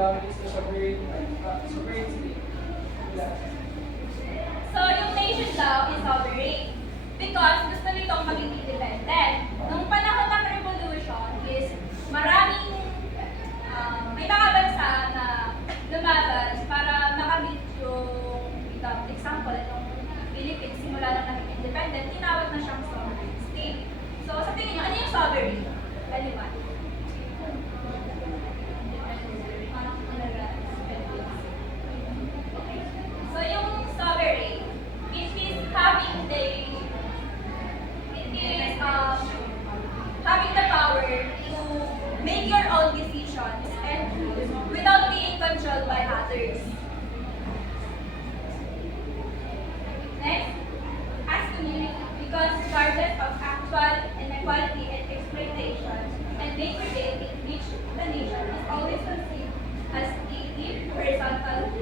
is the sovereign sovereignty. Yeah. So, yung nation daw is sovereign because gusto nitong maging independent. Nung panahon ng revolution is maraming may mga bansa na lumaban para makamit yung example, itong Philippines, simula na naging independent, tinawag na siyang sovereign state. So, sa tingin nyo, ano yung sovereign? Anyone? So, yung sovereign, it is having the power to make your own decisions and without being controlled by others. Next, as community, because regardless of actual inequality and exploitation and degradation in which the nation is always conceived as a deep horizontal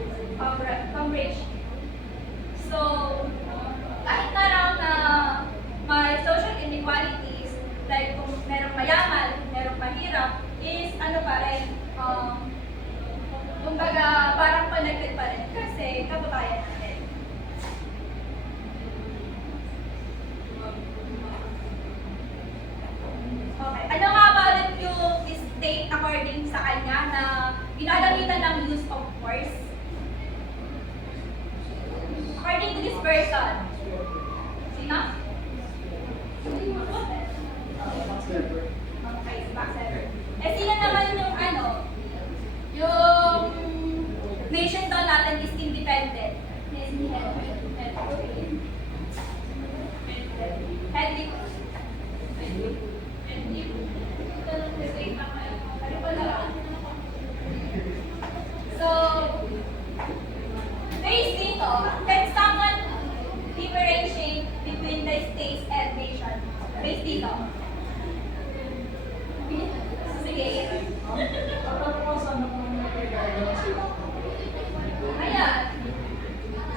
comradeship. So, kahit na raw na may social inequalities, like kung merong mayaman, merong mahirap, is ano pa rin, kumbaga parang connected pa rin kasi kababayan natin. Okay, ano nga ba ulit yung state according sa kanya na ginagamitan ng use of force? According to this person. Sino? Okay, si Max Weber. Eh, sino naman yung yung nation daw natin is independent? Hedley. So, based dito, can someone differentiate between the states and nation? Based dito. Sige. Ayan.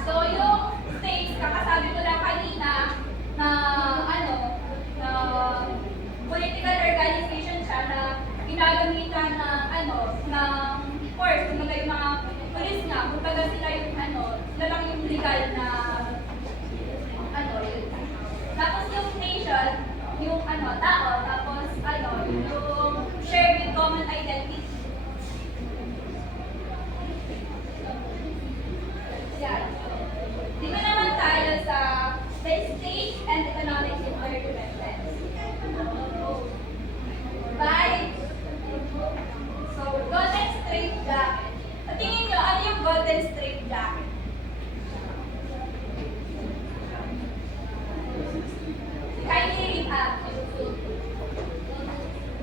So, yung states, kakasabi ko lang kanina na na political organization siya na ginagamitan ng force, kumbaga yung mga police nga, kumbaga sila yung sila lang yung legal na yun. Tapos yung nation, yung tao, tapos yung share with common identity. Yan. Dito naman tayo sa the state and economic interdependence. By golden straight jacket. Sa tingin nyo, ano yung golden straight jacket? Kindly read up.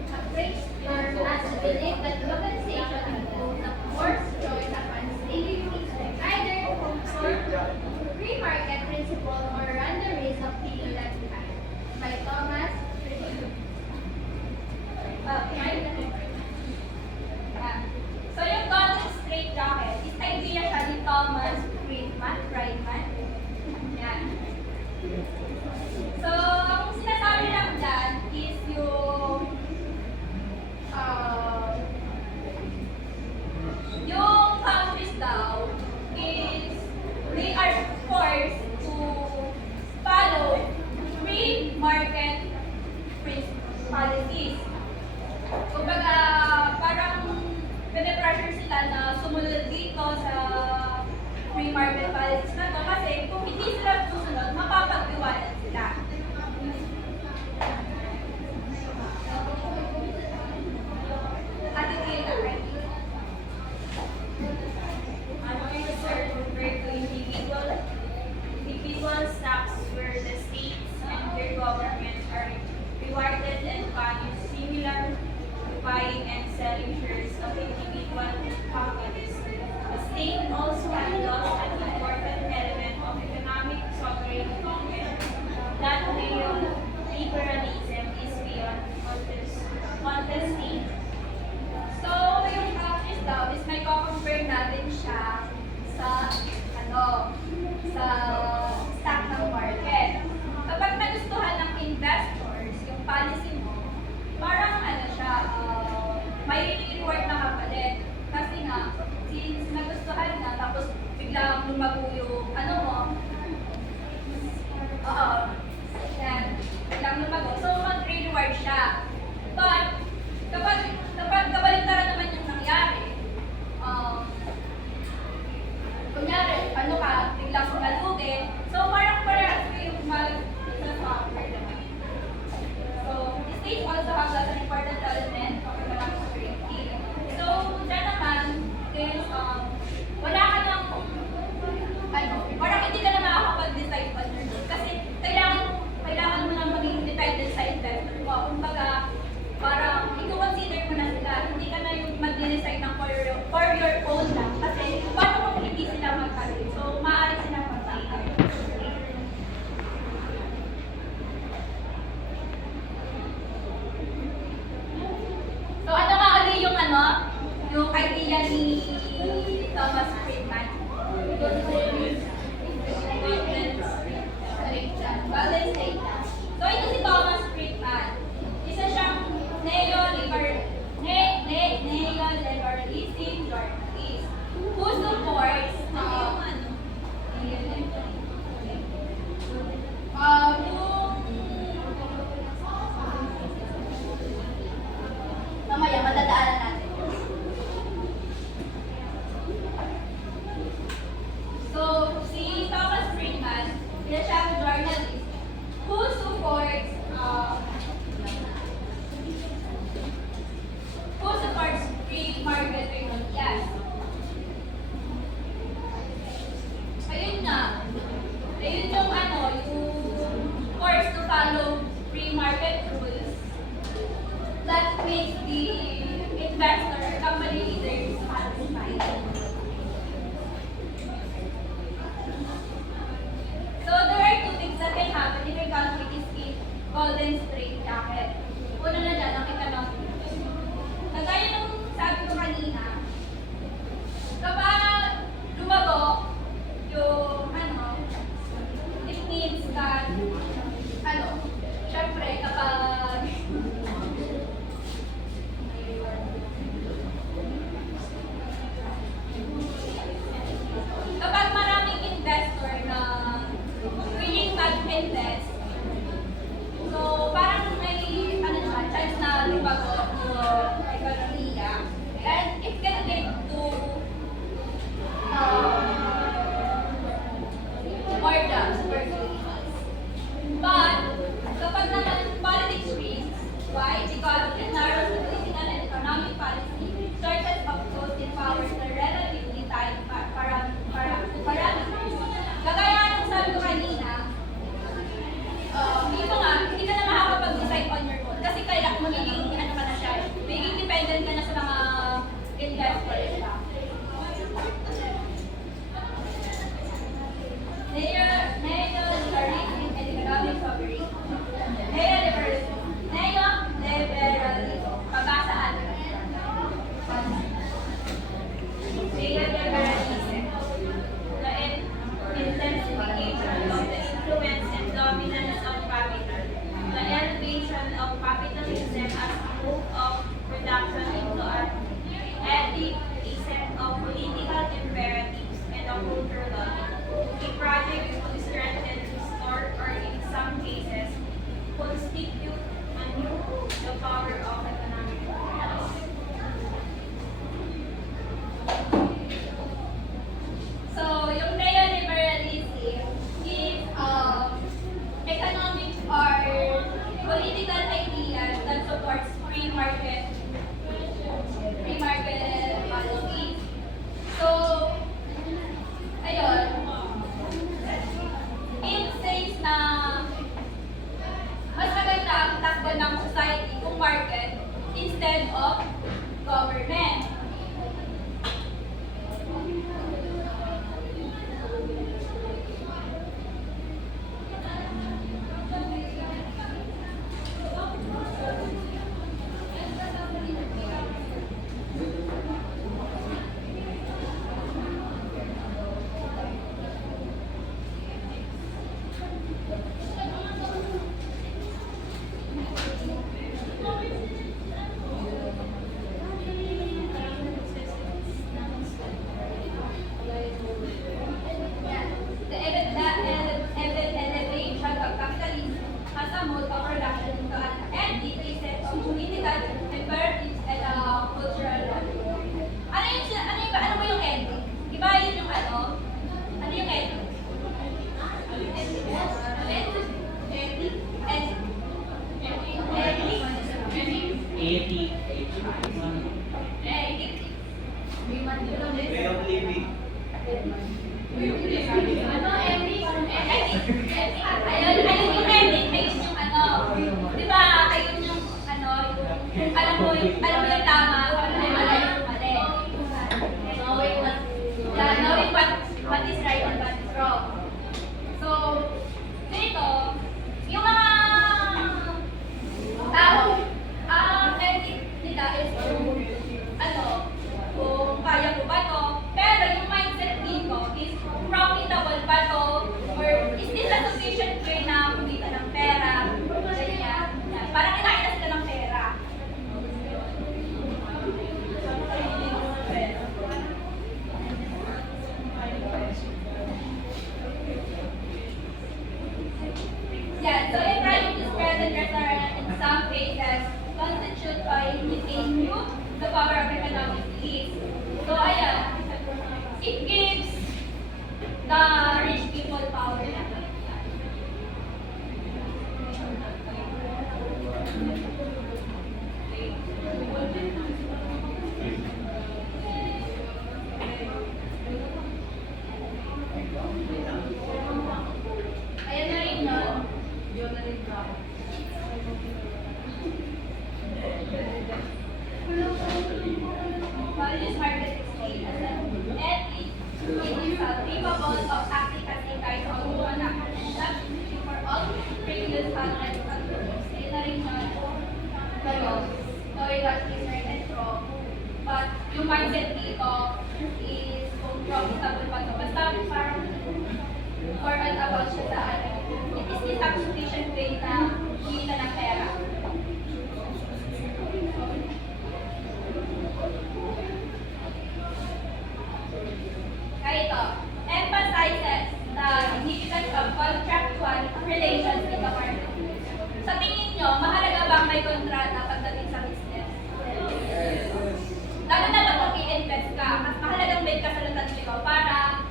A phrase term as a belief that globalization imposed a forced choice upon daily needs, either for free market principle or run the risk of being left behind. By Thomas Friedman. So yung golden straight jacket, is idea siya ni Thomas Friedman. Yan. So, ang sinasabi lang dyan is yung countries daw is they are forced to follow free market policies. Kumbaga, parang pinipressure sila na sumunod dito sa free market policies na to kasi kung hindi sila susunod, mapapagdiwanan sila. At ito yung individual stocks where the states and their governments are rewarded and punished similar to buying and selling shares of individual companies. The state also lost an important element of economic sovereignty that neoliberalism is beyond contesting. So, yung countries daw is may compare natin siya sa stock ng market. Kapag nagustuhan ng investors yung policy mo, parang siya, may reward na kapalit. Kasi nga, Way of living. Ano, Emily? Ayun yung ending, ayun yung ano. Di ba, ayun yung ano, yung alam mo yung tama, alam mo yung mali, yung mali. Knowing what is right and what is wrong. So, ganito, yung mga tao, ang ending nila is ano, kung kaya ko ba to, pero yung mindset dito is profitable ba to, or is this a sufficient way na kumita ng pera, ganyan. Parang kinakita sila ng pera. Yeah, so in trying to spread the restaurant in some cases constitute by limiting you the power of economic needs. So ayan, it gives the rich people power. Ayan na rin yun. Values market explain as an ethic it is capable of acting as a guide of human action for all previous content controls. Ayan na rin yun. Values. Knowing what is right and wrong. But yung mindset dito is kung profitable pa to. Basta parang or all about siya sa ano. It is this sufficient way na kumita ng pera. Kaya ito, emphasizes the significance of contractual relations in the market. Sa tingin nyo, mahalaga bang may kontrata pagdating sa business? Lalo na lang kung i-invest ka, mas mahalagang may kasalutan nyo para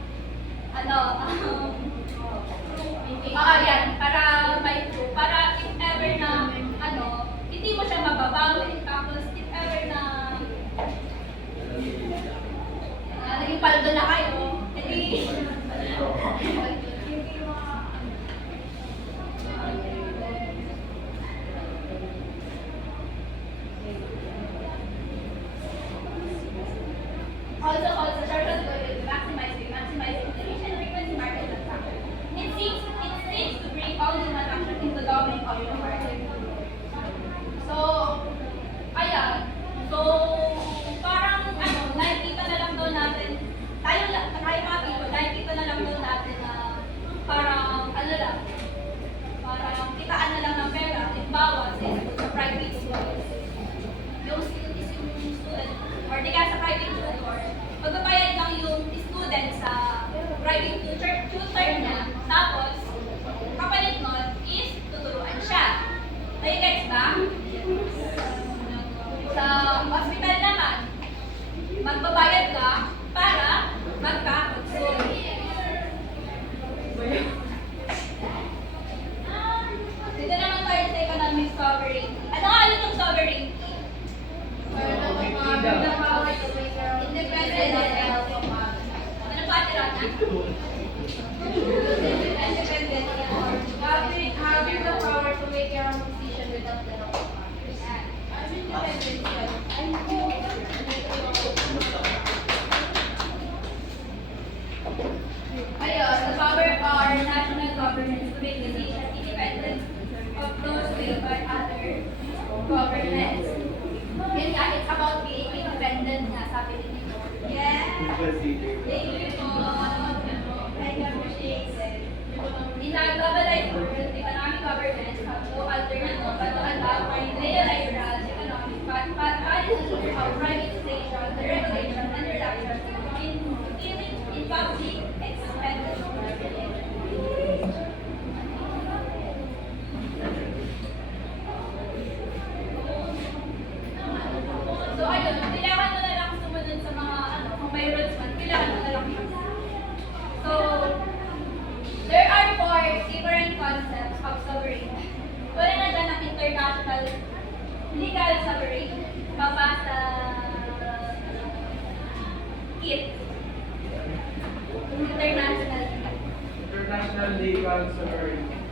ano, yan, para may proof, para if ever na, ano, hindi mo siya mababawi, tapos if ever na, naging paldo na kayo, hindi, Also, short-term goal is maximizing the reach and frequency market transaction. It seems to bring all human action into domain of the market. So, ayan. So, parang ano, nakikita na lang daw natin, tayo mga people, nakikita na lang daw natin na parang, ano lang, parang kitaan na lang ng pera, halimbawa, sa private schools. Yung student, or di kaya sa private tutor, magbabayad lang yung student sa private tutor niya, tapos, kapalit nun is tuturuan siya. Nai-gets ba? Sa hospital naman, magbabayad ka para magka-consult. Dito naman tayo sa economic sovereignty. Ano nga ulit yung sovereignty? Independent and ano pa tira na? Independent and having the power to make your own decision without the law. Ayun, the power of our national governments to make decisions independent of those made by other governments. Yun nga, it's about being independent nga, sabi ni Nico. Yes! Thank you po. I appreciate it. In a globalized world, economic governments have no alternative but to adopt neoliberal economic policies of privatization, deregulation, and reduction in public expenditure. So ayun, kailangan mo na lang sumunod sa mga ano, kung may rules man, kailangan mo na lang yun. So, there are four different concepts of sovereignty. Wala na dyan ang international legal sovereignty. Mabasa Kit. International. International Legal Sovereignty.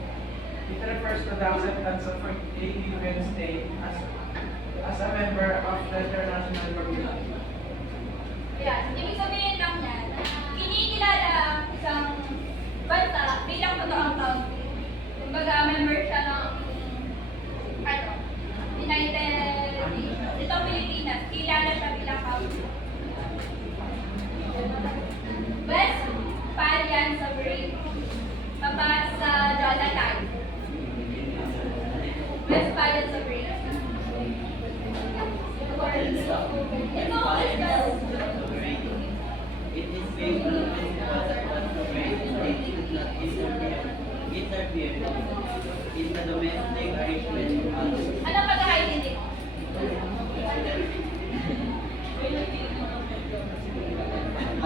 It refers to the acceptance of a given state as a member of the international community. Ayan, ibig sabihin lang yan, kinikilala ang isang bansa bilang totoong country. Kumbaga, member siya ng United Nations. Ito, Pilipinas, kilala siya bilang country. Westphalian sovereignty. Mabasa sa Jonathan. Westphalian sovereignty. It is based on the principles of sovereign state should not interfere in the domestic arrangement of others. Ano pagkakaintindi mo?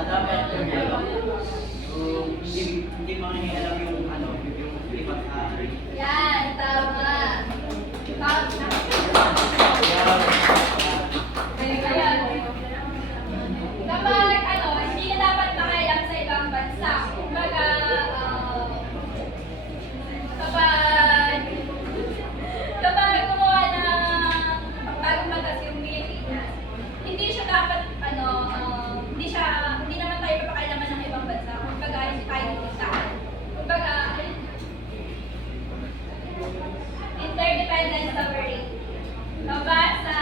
Dapat hindi mangingialam yung yung lipat sa Yan, tama. Ayan. Kapag hindi ka dapat makailang sa ibang bansa. Kumbaga, kapag gumawa ng bagong batas yung Pilipinas, hindi siya dapat, hindi naman tayo papakailaman ng ibang bansa. Kumbaga, hindi tayo listahan. Kumbaga, interdependent sovereignty. Mabasa,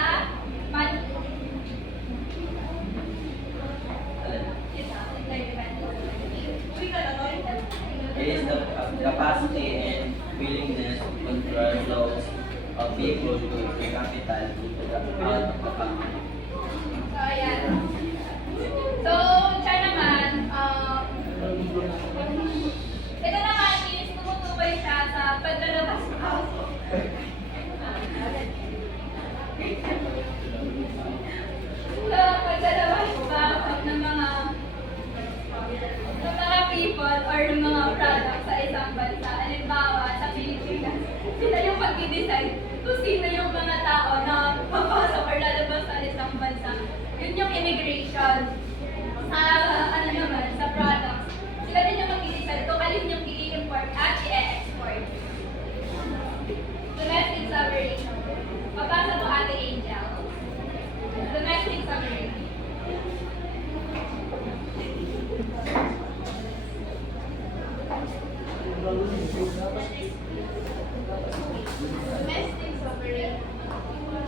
It is the capacity and willingness to control flows of people, goods, and capital into the out of the country. So, ayan. So, siya naman, ito naman is tumutukoy siya sa paglalabas sa paglalabas ng mga people or ng mga products sa isang bansa. Halimbawa, sa Pilipinas, sila yung mag-decide kung sino yung mga tao na papasok or lalabas sa isang bansa. Yun yung immigration. Sa, sa products. Sila din yung mag-decide kung alin yung i-import at i-export. Domestic sovereignty. Pabasa po Ate Angel. Domestic sovereignty. Domestic sovereignty.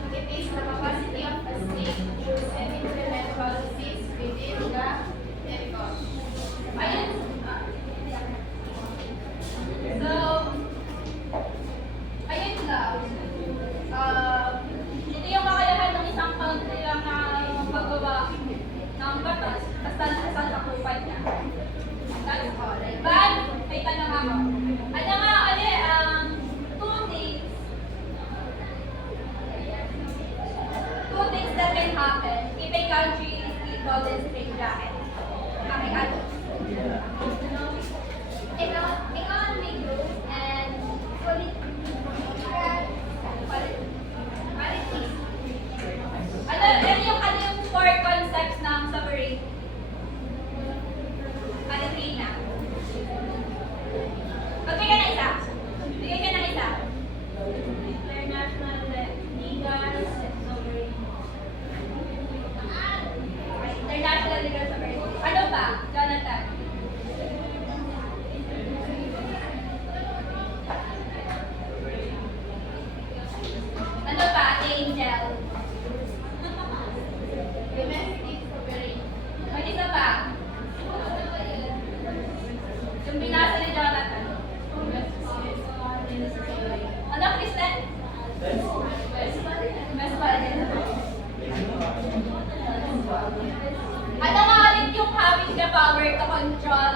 It is the capacity of a state to choose and implement policies within the territory. Ayun. So, ayun daw. Ito yung kakayahan ng isang country lang na magawa ng batas basta sa sakupan niya. That's all. But, may tanong ako. Ano nga, two things that can happen if a country is equal in straight bracket. Okay, ano? Economic growth and politics. Ano yung core concepts ng sovereignty? Ano, Trina? Magbigay ka na isa. Bigay ka na isa. International legal sovereignty. Okay, international legal sovereignty. Ano pa, Jonathan? Ano pa, Angel? Domestic sovereignty. May isa pa? Yung binasa ni Jonathan. Ano, Kristen? Mas pala din. Ano nga ulit yung having the power to control?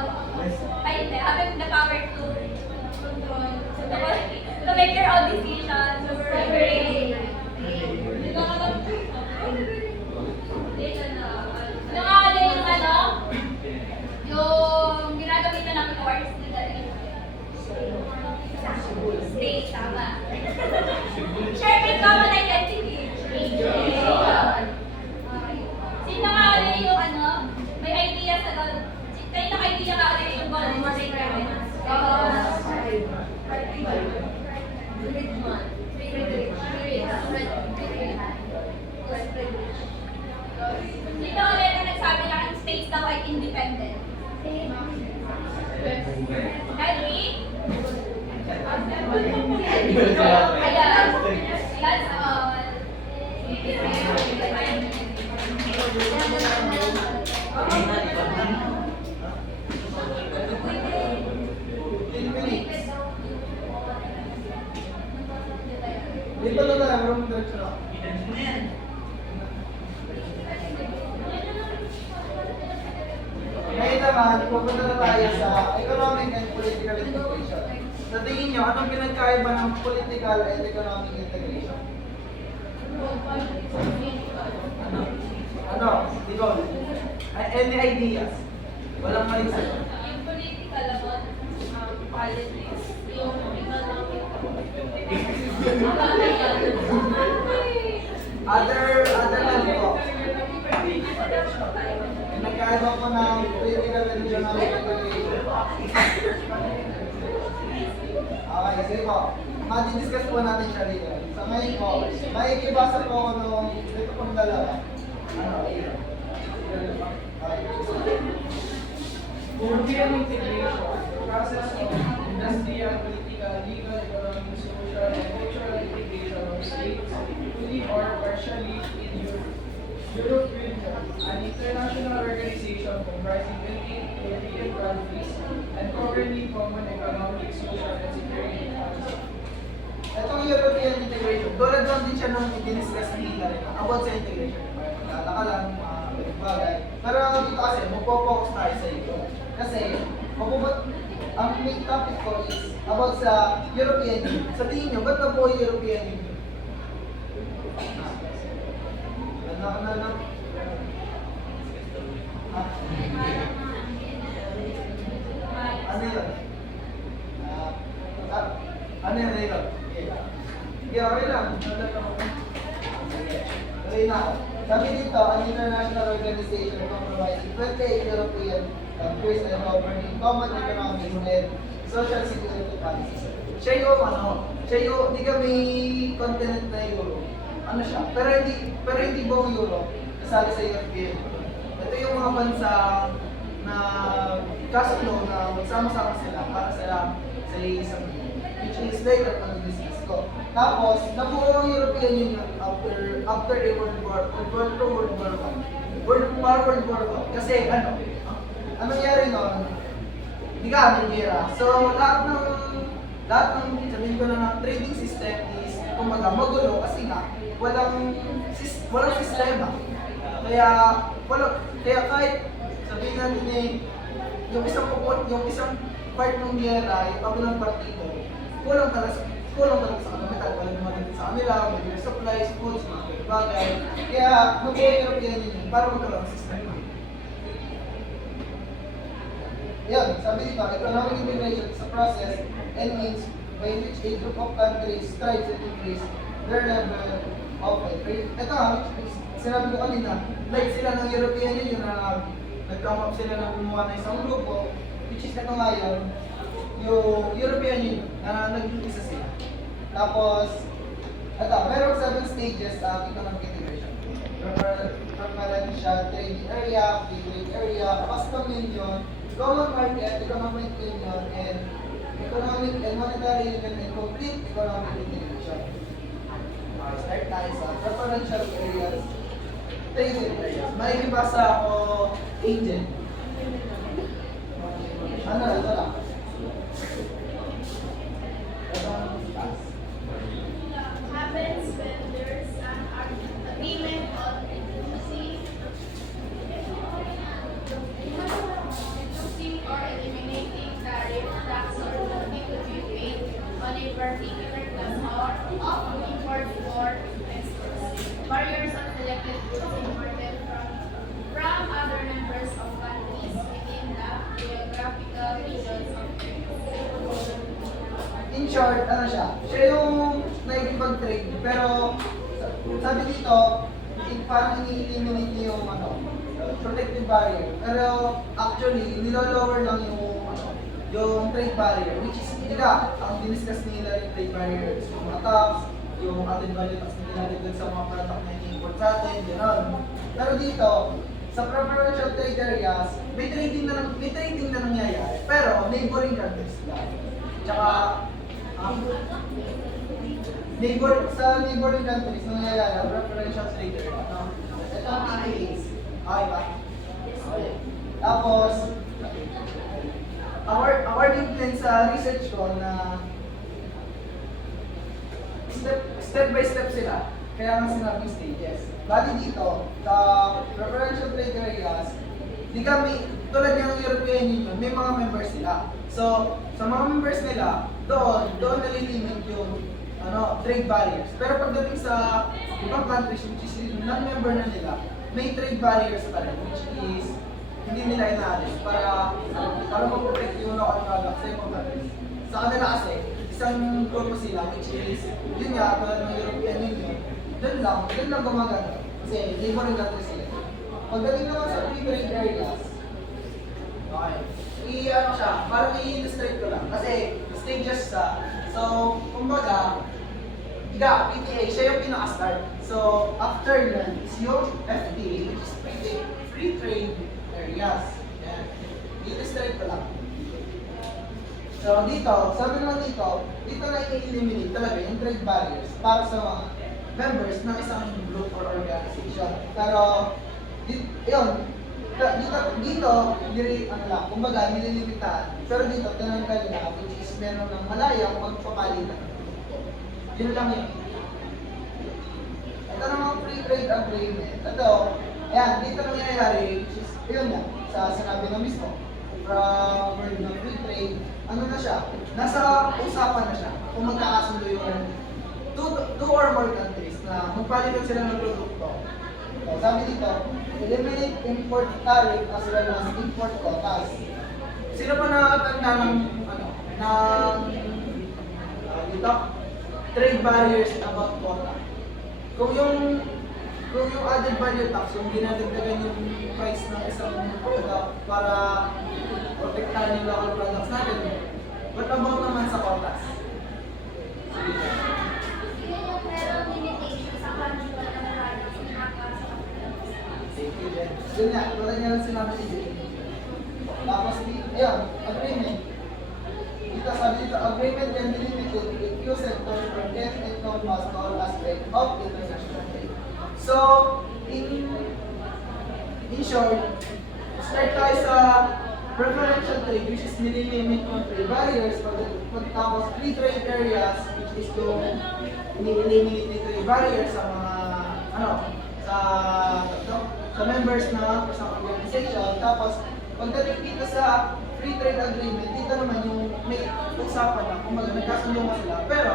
Ay, hindi. Having the power to control. To make your own decisions. Sovereignty. Ano nga ulit yung yung ginagamitan ng force state, tama. Share with common identity. Sino nga ulit yung may independent. Agree? Ayan. That's all. Dito na tayo, room diretso na. Ngayon naman, pupunta na tayo sa economic and political integration. Sa tingin nyo, anong pinagkaiba ng political and economic integration? Ano? Ikaw? Any ideas? Walang mali sa'yo. Yung political about politics, yung economic Other than ito. Pinagkaiba ko ng political and economic integration. Okay, sige po. Mati-discuss po natin siya dito. Sa ngayon po, makikibasa po ako nung dito pong dalawa. Ano? European integration, process of industrial, political, legal, economic, social, and cultural integration of states, fully or partially in Europe. Europe Union, an international organization comprising 28 European countries and governing common economic, social, and security policy. Itong European integration, tulad lang din siya nung i-discuss nila rin about sa integration. Lalakalan, mga bagay. Pero dito kasi, magpo-focus tayo sa ito. Kasi, ang main topic ko is about sa European Union. Sa tingin nyo, ba't na po yung European Union? Ano? Ha? Ano yun? Ano yun? Okay, okay lang. Okay na. Sabi dito, an international organization comprising 28 European countries and governing common economic and social security policies. Siya yung, di ka may continent na Euro. Ano siya? Pero hindi buong Euro, kasali sa European. Ito yung mga bansa na kasulo na magsama-sama sila para sa isang which is later on discuss ko. Tapos, nabuo ang European Union after a World War I. Kasi ano nangyari noon? Hindi ka may gera. So, lahat ng sabihin ko na ng trading system is kumaga magulo kasi nga walang sistema. Kaya kahit sabihin natin yung isang part ng gera, yung kabilang partido, kulang talaga sa kapital, walang dumating sa kanila, may supplies, foods, mga bagay. Kaya nabuo yung European Union para magkaroon ng sistema. Yan, sabi dito, economic integration is a process and means by which a group of countries strives to increase their level of trade. Ito sinabi ko kanina, like sila ng European Union na nag-come up sila na gumawa ng isang grupo, which is ito ngayon, yung European Union na nag-isa sila. Tapos, merong 7 stages sa economic integration. Preferential trading area, free trade area, custom union, common market, economic union, and economic and monetary union, and complete economic integration. Start tayo sa preferential areas, trading areas. Makikibasa ako agent. Ito lang. Happens when there's an agreement on reducing or eliminating tariff, tax, or duty to be paid on a particular class of import or exports. Barriers on selected goods imported from other members of countries within the geographical regions of In short, siya yung nakikipag-trade, pero sabi dito, parang ini-eliminate niyo yung protective barrier. Pero actually, nilolower lang yung trade barrier, which is, ang diniscuss nila yung trade barrier is yung mga tax, yung added value tax na dinadagdag sa mga product na ini-import sa atin, gano'n. Pero dito, sa preferential trade areas, may trading na nangyayari. Pero neighboring countries lang. Tsaka sa neighboring countries nangyayari ang preferential trade area. No? Ito ang PAs. Okay ba? Okay. Tapos, awarding din sa research ko na step by step sila. Kaya nga sinabing stages. Bali dito, sa preferential trade areas, di kami, tulad ng European Union, may mga members sila. So, sa mga members nila, doon nalilimit yung trade barriers. Pero pagdating sa ibang countries, which is non-member na nila, may trade barriers pa rin, which is hindi nila inaalis para ma-protect yung local product sa ibang countries. Sa kanila kasi, isang purpose sila, which is, yun nga, tulad ng European Union, doon lang gumagana. Kasi neighboring countries sila. Pagdating naman sa free trade areas, okay, siya, parang i-illustrate ko lang. Kasi stages siya. So, kumbaga, PTA, siya yung pinaka-start. So, after nun is yung FTA, which is free trade areas. Yan. I-illustrate ko lang. So, dito, sabi naman dito na i-eliminate talaga yung trade barriers para sa mga members ng isang group or organization. Pero, kumbaga, nililimitan. Pero dito, tinanggal na, which is meron ng malayang magpapalitan. Yun lang yun. Ito namang free trade agreement. Ito, ayan, dito nangyayari, which is, yun nga, sa sinabi na mismo. From word ng free trade, ano na siya? Nasa usapan na siya. Kung magkakasundo yung two or more countries na magpalitan sila ng produkto. So, sabi dito, eliminate import tariff as well as import quotas. Sino pa nakakatanda dito? Trade barriers about quota. Kung yung added value tax, yung dinadagdagan yung price ng isang product para protektahan yung local products natin, what about naman sa quotas? Merong limitation sa control ng products na nakaka sa Safety din. Yun nga, tulad nga lang sinabi ni Jay. Tapos, ayun, agreement. Dito sabi dito, agreement can be limited to a few sectors from get encompass to all aspects of international trade. So, in short, start tayo sa preferential trade, which is nililimit yung trade barriers, tapos free trade areas, which is yung nililimit yung trade barriers sa mga, sa members na isang organization. Tapos, pagdating dito sa free trade agreement, dito naman yung may usapan na, kung nagkasundo nga sila. Pero,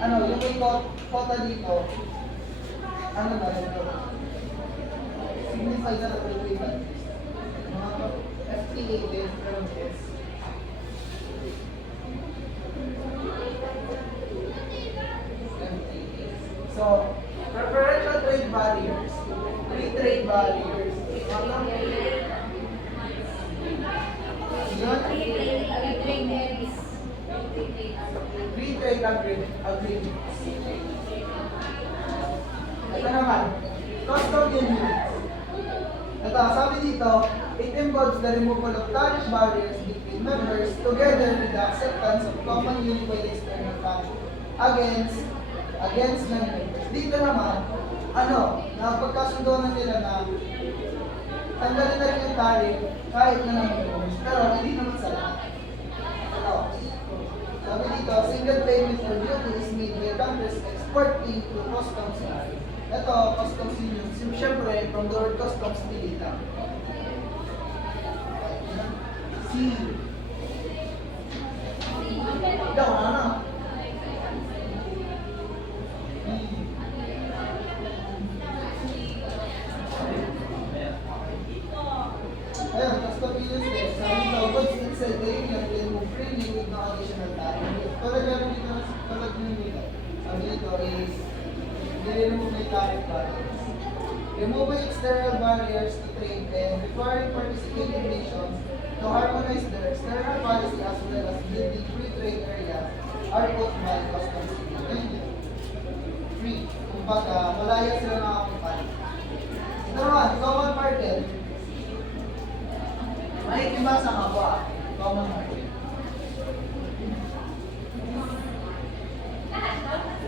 yung may quota dito, signify na trade countries. Mga FTA din, pero yes. So, preferential trade barriers, free trade barriers, free trade agreements. Ito naman, custodian units. Ito, sabi dito, it involves the removal of tariff barriers between members together with the acceptance of common unified external tariff against non-members. Dito naman, napagkasundo na nila na tanggalin na rin yung tariff kahit na non-members, pero hindi naman sa lahat. Sabi dito, single payment or duty is made by countries exporting to customs union. Ito, customs union, siyempre, from the word customs, milita. Ikaw, Ayun, customs union din. Sabi dito, goods inside the union will move freely with no additional tariff. Talaga dito, sabi dito is, nire-remove na yung tariff barriers. Removing external barriers to trade and requiring participating nations to harmonize their external policy as well as building free trade areas are both by customs union. Free. Kumbaga, malaya sila nakakapag. Ito naman, naman, common market. Makikibasa nga po common market.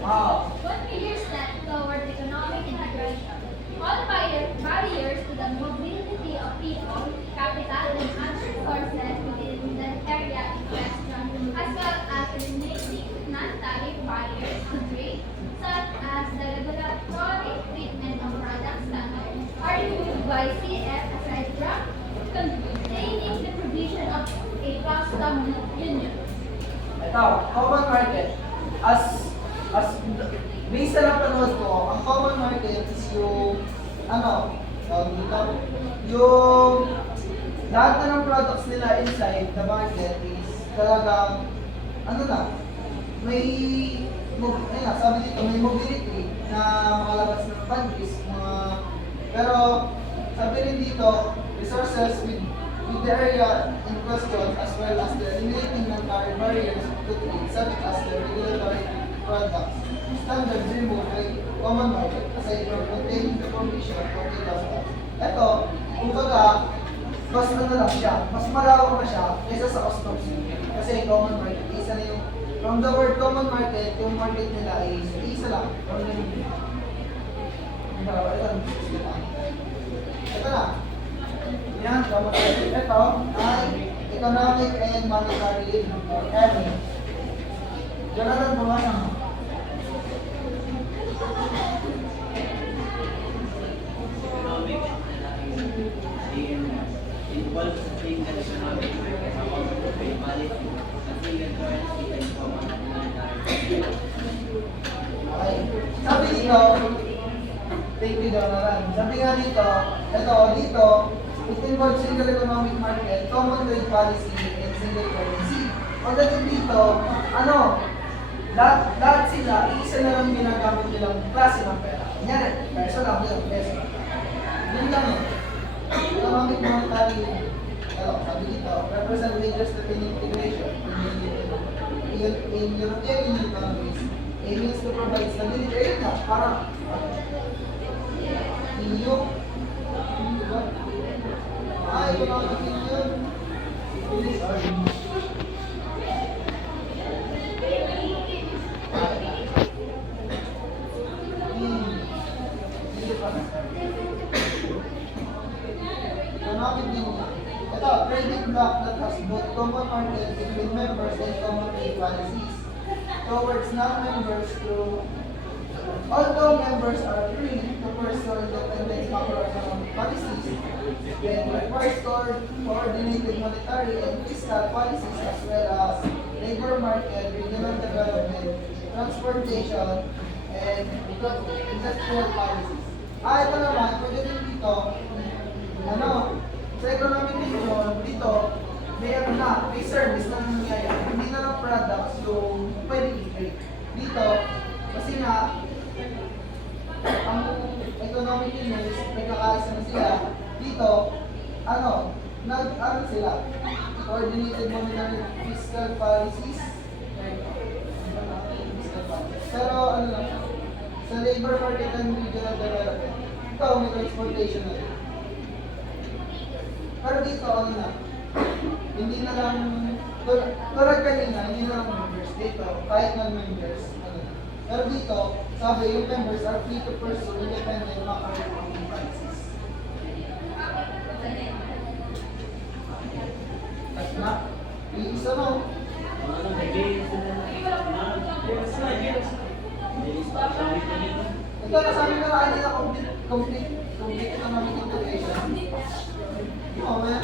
One major step toward economic integration. All barriers to the mobility of people, capital, and other resources within the area in question, as well as eliminating non-tariff barriers to trade, such as the regulatory treatment of product standards, are removed by CF aside from containing the provision of a custom union. Ito, common market. As based sa napanood ko, ang common market is yung yung lahat na ng products nila inside the market is talagang may sabi dito may mobility na makalabas ng countries, pero sabi rin dito resources with the area in question, as well as the eliminating non-tariff barriers to trade, such as the regulatory products standards removed by common market aside from containing the provision for the customs. Ito, kumbaga, mas lang siya, mas malawak pa siya kaysa sa customs union. Kasi common market, isa na yung, from the word common market, yung market nila is isa lang. Ito na. Yan, common market. Ito ay economic and monetary area. Jonathan, bumasa mo. Economic involves single economic amount of policy, a single currency and common monetary. Okay. Sabi dito, thank you, Jonathan. Sabi nga dito, dito, it involves single economic market, common trade policy, and single currency. Pagdating dito, lahat sila, isa na lang ginagamit nilang klase ng pera. Kunyari, peso lang, peso. Yun lang eh. Economic monetary, sabi dito, represent major step in integration in European Union economies. It means to provide stability. Ayun na, parang EU, economic union. Economic union. Ito, trading bloc that has both common market between members and common trade policies towards non-members through. Although members are free to pursue independent macroeconomic policies, it requires coordinated monetary and fiscal policies as well as labor market, regional development, transportation, and industrial policies. Ito naman, pwede din dito, sa economic union, dito, may service na nangyayari. Hindi na lang products yung pwede i-trade. Dito, kasi nga, ang economic union is may kakaisa na sila. Dito, sila, coordinated monetary fiscal policies. Pero sa labor market and regional development, ito may transportation na rin. Pero dito, hindi na lang, tulad kanina, hindi na lang members. Dito, kahit non-members, Pero dito, sabi yung members are free to pursue independent macroeconomic policies. Tapos na, iisa mo. Ito, nasabi ko na kanina complete economic integration. Oo, man.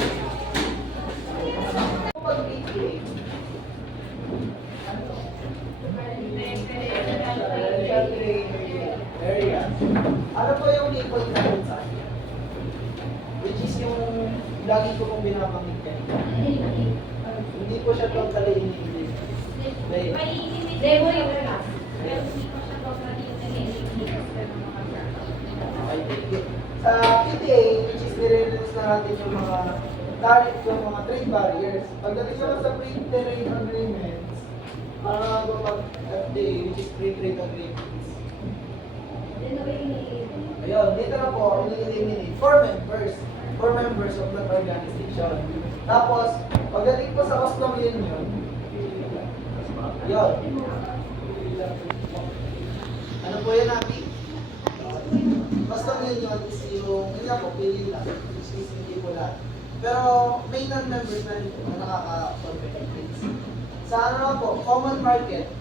Ano po yung default na sa akin? Which is yung lagi ko pong binabanggit yan. Hindi po siya totally in-English. Sa PTA, which is nire-reduce na natin yung mga tariff, yung mga trade barriers. Pagdating naman sa free trade agreements, mag-FTA, which is free trade agreements. Ayun, dito na po, ini-eliminate 4 members of that organization. Tapos, pagdating po sa custom union, yun. Ano po yan natin? Custom union is yung, yun nga po, pili lang, which is hindi po lahat. Pero, may non-members na rin po na nakaka-compete. Sa ano lang po, common market,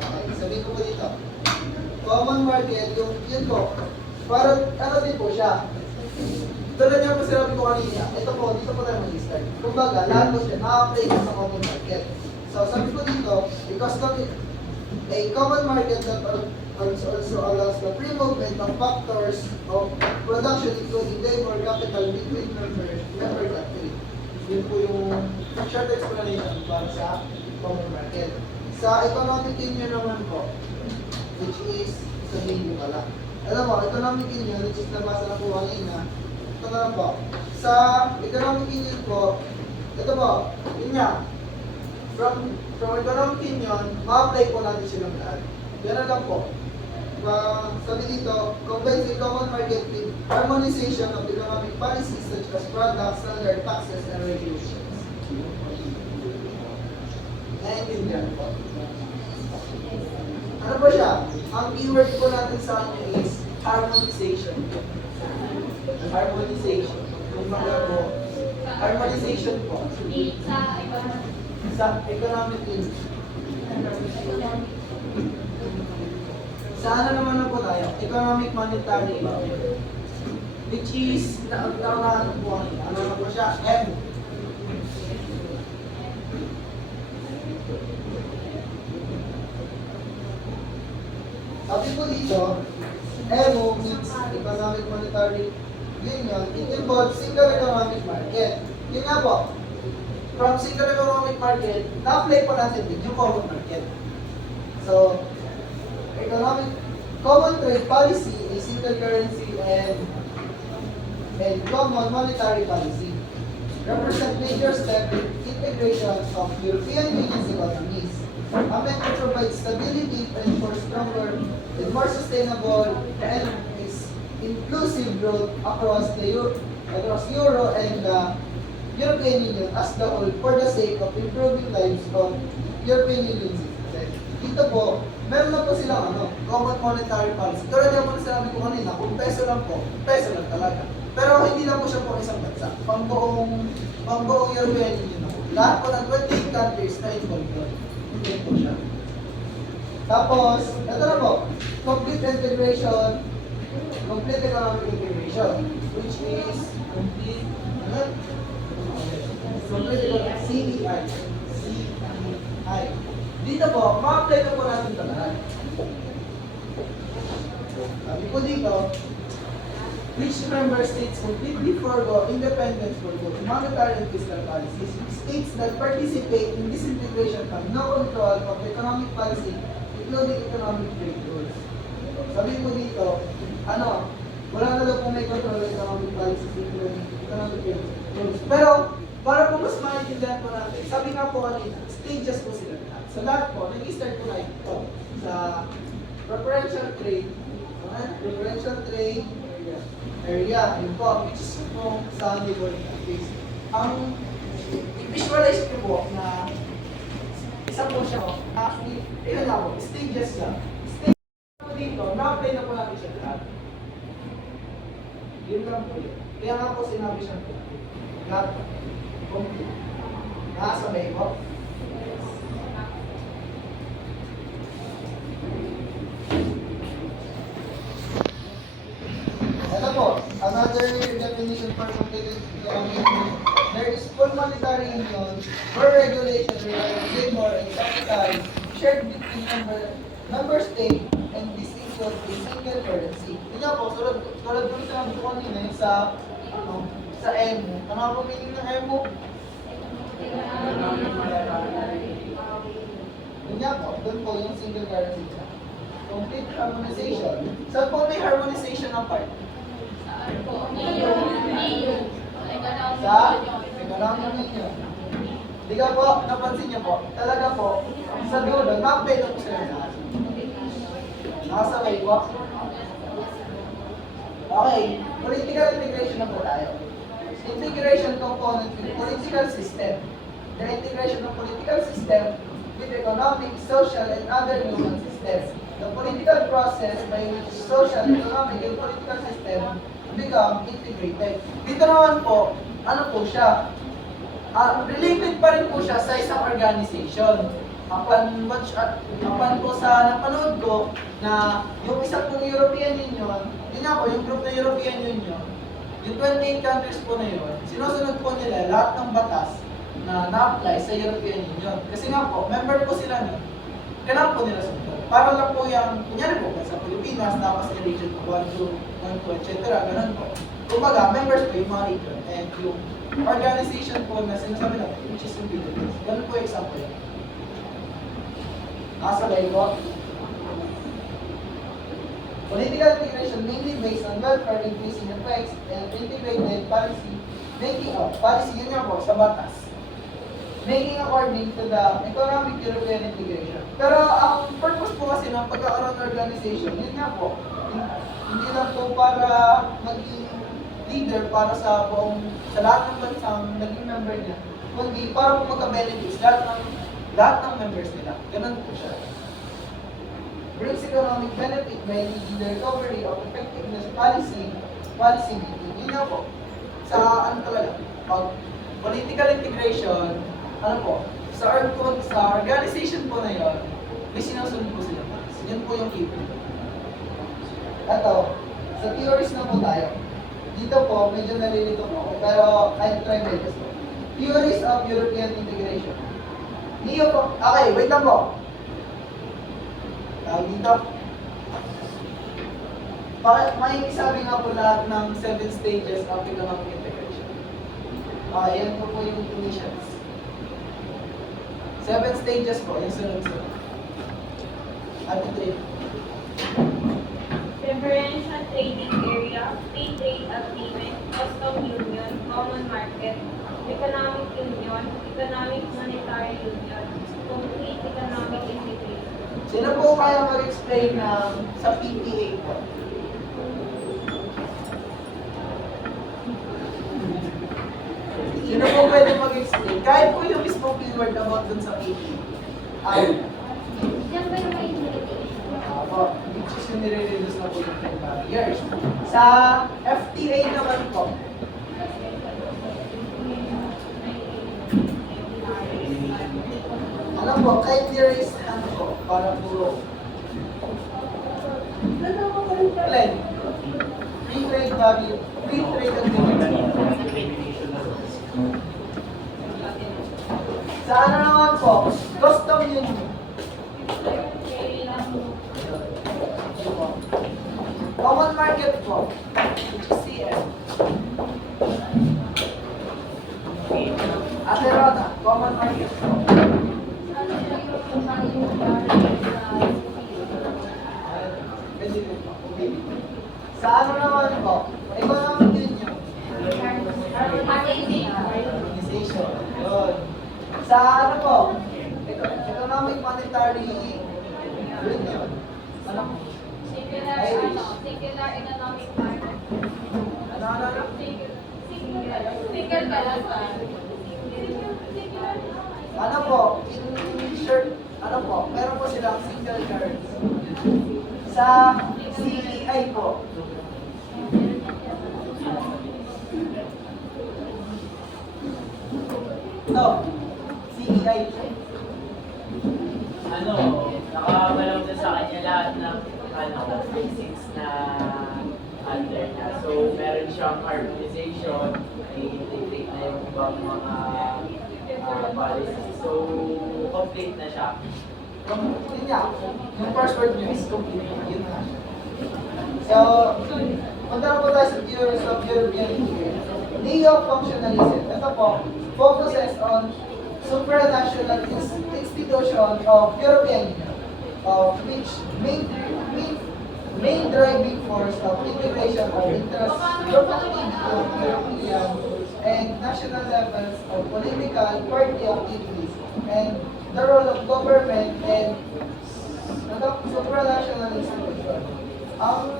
okay, sabihin ko po dito. Common market, yung yun po, parang ano din po siya. Tulad niya po sinabi ko kanina, ito po, dito po tayo mag-start. Kumbaga, lahat po siya, na-apply ko sa common market. So, sabi ko dito, because a common market that also allows the free movement of factors of production including labor, capital, between member country. Yun po yung short explanation para sa common market. Sa economic union naman po, which is, sabihin ko pala. Alam mo, economic union, which is nabasa na po kanina, ito na lang po. Sa economic union po, ito po, yun nga, from economic union, ma-apply po natin silang lahat. Yan lang po. Sabi dito, combines the common market with harmonization of economic policies such as products, standard taxes, and regulations. Naiintindihan po. Ano po siya? Ang keyword po natin sa kanya is harmonization. Harmonization. Kung po, harmonization po. Sa economic union. Sa ano naman na po tayo? Economic monetary. Which is, naunahan po kanina. Ano na po siya? M. Sabi po dito, EMO means Economic Monetary Union. It involves single economic market. Yun nga po, from single economic market, na-apply po natin din yung common market. So, common trade policy is single currency and common monetary policy. Represent major step in integration of European Union's economies. Amendment provides stability and for stronger and more sustainable and inclusive growth across Euro and the European Union as the whole for the sake of improving lives of European Union citizens. Dito po, meron na po silang common monetary policy. Tulad yung mga sinabi ko kanina, kung peso lang po, peso lang talaga. Pero hindi lang po siya po isang bansa. Pangbuong European Union na po. Lahat po ng 28 countries na involved doon. Hindi po siya. Tapos, ito na po, complete integration, complete economic integration, which is complete CEI. CEI. Dito po, ma-apply na po natin ito lahat. Sabi po dito, which member states completely forgo independence for both monetary and fiscal policies, states that participate in this integration have no control of economic policy, including economic trade rules. Sabi po dito, wala na daw kung may control ng economic policies, including economic trade rules. Pero, para po mas maintindihan po natin, sabi nga po kanina, stages po sila lahat. Sa lahat po, nag-start po na ito sa preferential trade, area, yun po, which is po sa neighboring countries. Ang i-visualize ko po na isa po siya po, actually, ilan na po, stages siya. Stages po dito, na-apply na po natin siya lahat. Yun lang po yun. Kaya nga po sinabi siya po, lahat po. Complete. Nakasabay po. Ito po, another definition for completed economic union. There is full monetary union where regulation regarding labor and capital shared between member state and this equal to single currency. Yun nga po, tulad po sinabi ko kanina yung sa EMU. Ano po meaning ng EMU? Yun nga po, doon po yung single currency siya. Complete harmonization. Saan po may harmonization ng part? Sa economic union. Di ka po, napansin niyo po, talaga po, sa dulo, na-update na po sila lahat. Nakasabay po. Okay, political integration na po tayo. Integration component with political system. The integration of political system with economic, social, and other human systems. The political process by which social, economic, and political system become integrated. Dito naman po, ano po siya? Related pa rin po siya sa isang organization. Apan po sa napanood ko na yung isa pong European Union, yun nga po, yung group na European Union, yung 28 countries po na yun, sinusunod po nila lahat ng batas na na-apply sa European Union. Kasi nga po, member po sila nun. Kailangan po nila sunod. Para lang po yung, kunyari po, sa Pilipinas, tapos sa region po, 1, 2, etc. Ganun po. Kumbaga, members po yung mga region. And yung organization po na sinasabi natin, which is yung Philippines. Ganun po yung example yun. Nakasabay po. Political integration mainly based on welfare increasing effects and integrated policy making policy yun nga po sa batas. Making according to the economic European integration. Pero ang purpose po kasi ng pagkakaroon ng organization, yun nga po, hindi lang po para maging leader para sa buong, sa lahat ng bansang naging member niya, kundi para po magka-benefits lahat ng members nila. Ganun po siya. Brings economic benefit by leading the recovery of effectiveness policy making. Yun nga po. Sa ano talaga, pag political integration, ano po, sa organization po na yun, may sinusunod po sila. Yun po yung key point. Ito, sa theories na po tayo. Dito po, medyo nalilito po ako, pero I'll try my best po. Theories of European integration. Okay, wait lang po. Dito. May sabi nga po lahat ng 7 stages of economic integration. Yan po yung definitions. 7 stages po, yung sunod-sunod. At ito Preferential trading area, free trade agreement, custom union, common market, economic union, economic monetary union, complete economic integration. Sino po kaya mag-explain sa PPA po? Sino po pwede mag-explain? Kahit po yung mismo keyword about dun sa PPA. Diyan ba yung may limitation? Apo, which is yung nire-reduce na po yung trade barriers. Sa FTA naman po, alam po, kahit there is ano po, para puro Glenn, free trade value, free trade agreement. Sa ano naman po, custom union. Common market po, which is CM. Ate Rona, common market po. Pwede po po. Sa ano naman po, economic union. Organization. Yun. Sa ano po, economic monetary union. Ano po? Singular economic market. Ano? Single balance. Ano po, in short, ano po, meron po silang single currency. Sa CEI po, ito, CEI po. Ano, nakakalaw na sa kanya lahat ng basics na under niya. So, meron siyang harmonization, i-integrate na yung ibang mga policies. So, complete na siya. Yun nga, yung first word nyo is complete. Yun na. So, punta na po tayo sa theories of European integration. Neo-functionalism. Ito po, focuses on supranational institution of European Union, of which main driving force of integration of interest European and national levels of political party activities, and the role of government and supranational institution. Ang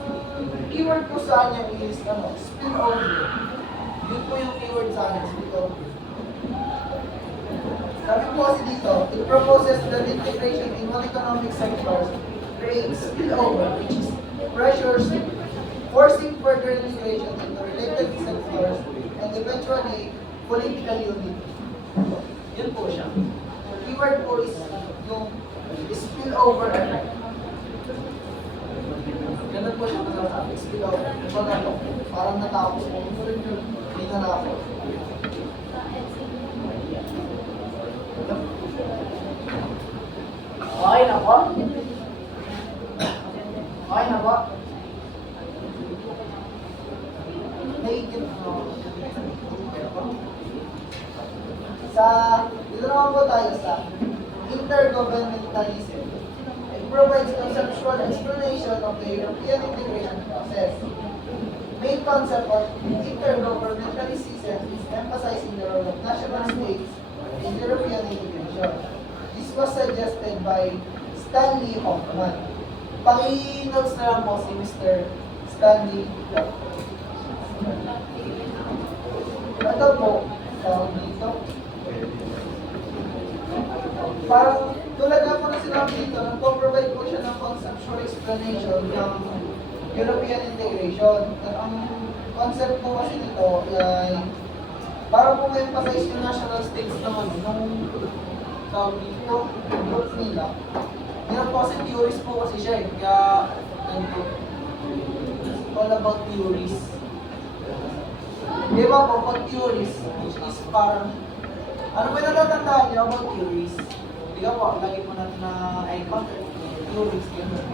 keyword ko sa kanya is spillover. Yun po yung keyword sa akin, spillover. Sabi po kasi dito, it proposes that integration in non-economic sectors creates spillover, which is pressures forcing further integration into related sectors and eventually political unity. Yun po siya. Keyword po is yung spillover effect. Ganun po siya masasabi, spillover. Kumbaga po, parang natapos po. Hindi na ako. Okay na po? Okay na po? Naigit mo. Dito naman po tayo sa intergovernmentalism. It provides conceptual explanation of the European integration process. Main concept of intergovernmentalism is emphasizing the role of national states in European integration. This was suggested by Stanley Hoffman. Paki-notes na lang po si Mr. Stanley Hoffman. Ito po, tawag dito. Parang tulad na po na sinabi dito, nagpo-provide po siya ng conceptual explanation ng European integration. At ang concept po kasi nito ay para po ma-emphasize yung national states naman nung tawag dito, group nila. Meron po kasi theories po kasi siya eh. Kaya, all about theories. Di ba po, pag theories, which is parang, ano ba natatandaan niyo about theories? Di ba po, lagi po natin na icon, theories, gano'n.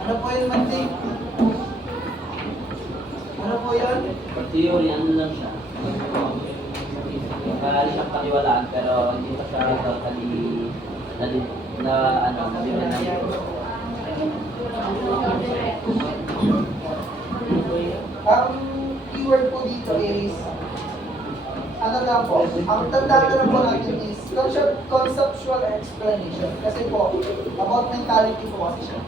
Ano po yung mandate? Ano po yan? Theory, ano lang siya? Marami siyang paniwalaan pero hindi pa siya totally nabigyan ng Ang keyword po dito is, ano lang po, ang tandaan na lang po natin is conceptual explanation. Kasi po, about mentality po kasi siya.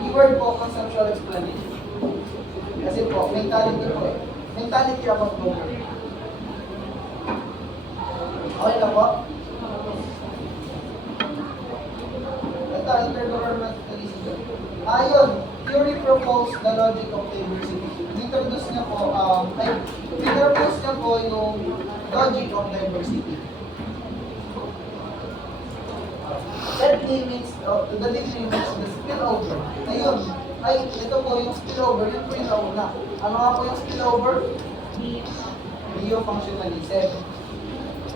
Keyword po, conceptual explanation. Kasi po, mentality po eh. Mentality about government. Okay na po? Ito, intergovernmentalism. Ayun, theory proposed the logic of diversity. Introduce niya po, introduce niya po yung logic of diversity. Set limits to the limits the spillover. Ayun, ito po yung spillover, yun po yung nauna. Ano nga po yung spillover? Neo-functionalism.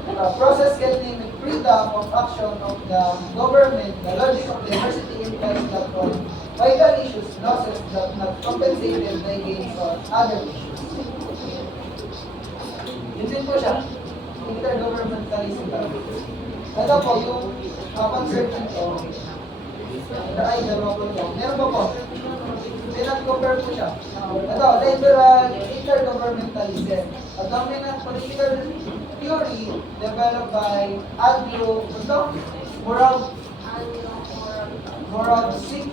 Process can limit freedom of action of the government. The logic of diversity implies that on vital issues, losses that not compensated by gains on other issues. Yun din po siya. Intergovernmentalism talaga. Ito po, yung concert nito, ay, dalawa po ito. Meron pa po. Pinag-compare po siya. Ito, intergovernmentalism. A dominant political theory developed by Andrew Moravcik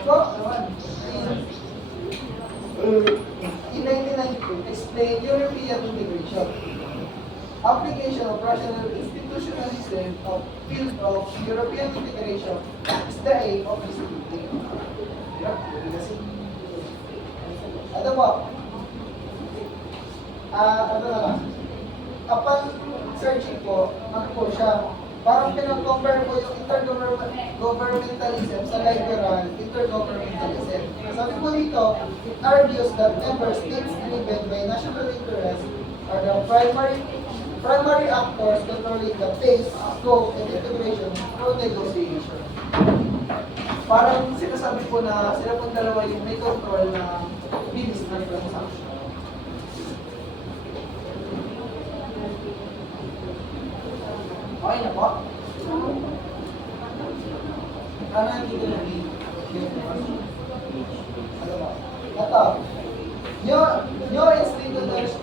in 1992 explained European integration. Application of rational institutionalism of field of European integration is the aim of this thinking. Ano po? Ano na lang? Upon searching po, ano po siya? Parang pinag-compare po yung intergovernmentalism sa liberal intergovernmentalism. Sabi po dito, it argues that member states driven by national interests are the primary actors controlling the pace, scope, and integration through negotiation. Parang sinasabi po na sila pong dalawa yung may control na bilis ng transaction. Okay na po? Ano yung dito na ano ba? Ito. New institutionalism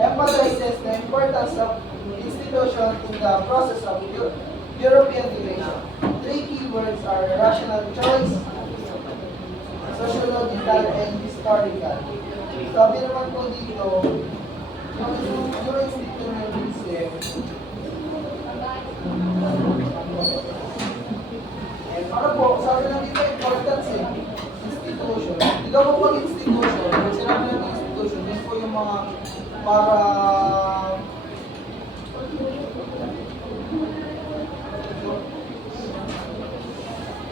emphasizes the importance of institution in the process of European integration. Three keywords are rational choice, sociological, and historical. Sabi naman po dito, yung institutionalism, ano po, sabi lang dito, importance institution. Di ba po pag institution, pag sinabi natin institution, yun po yung mga para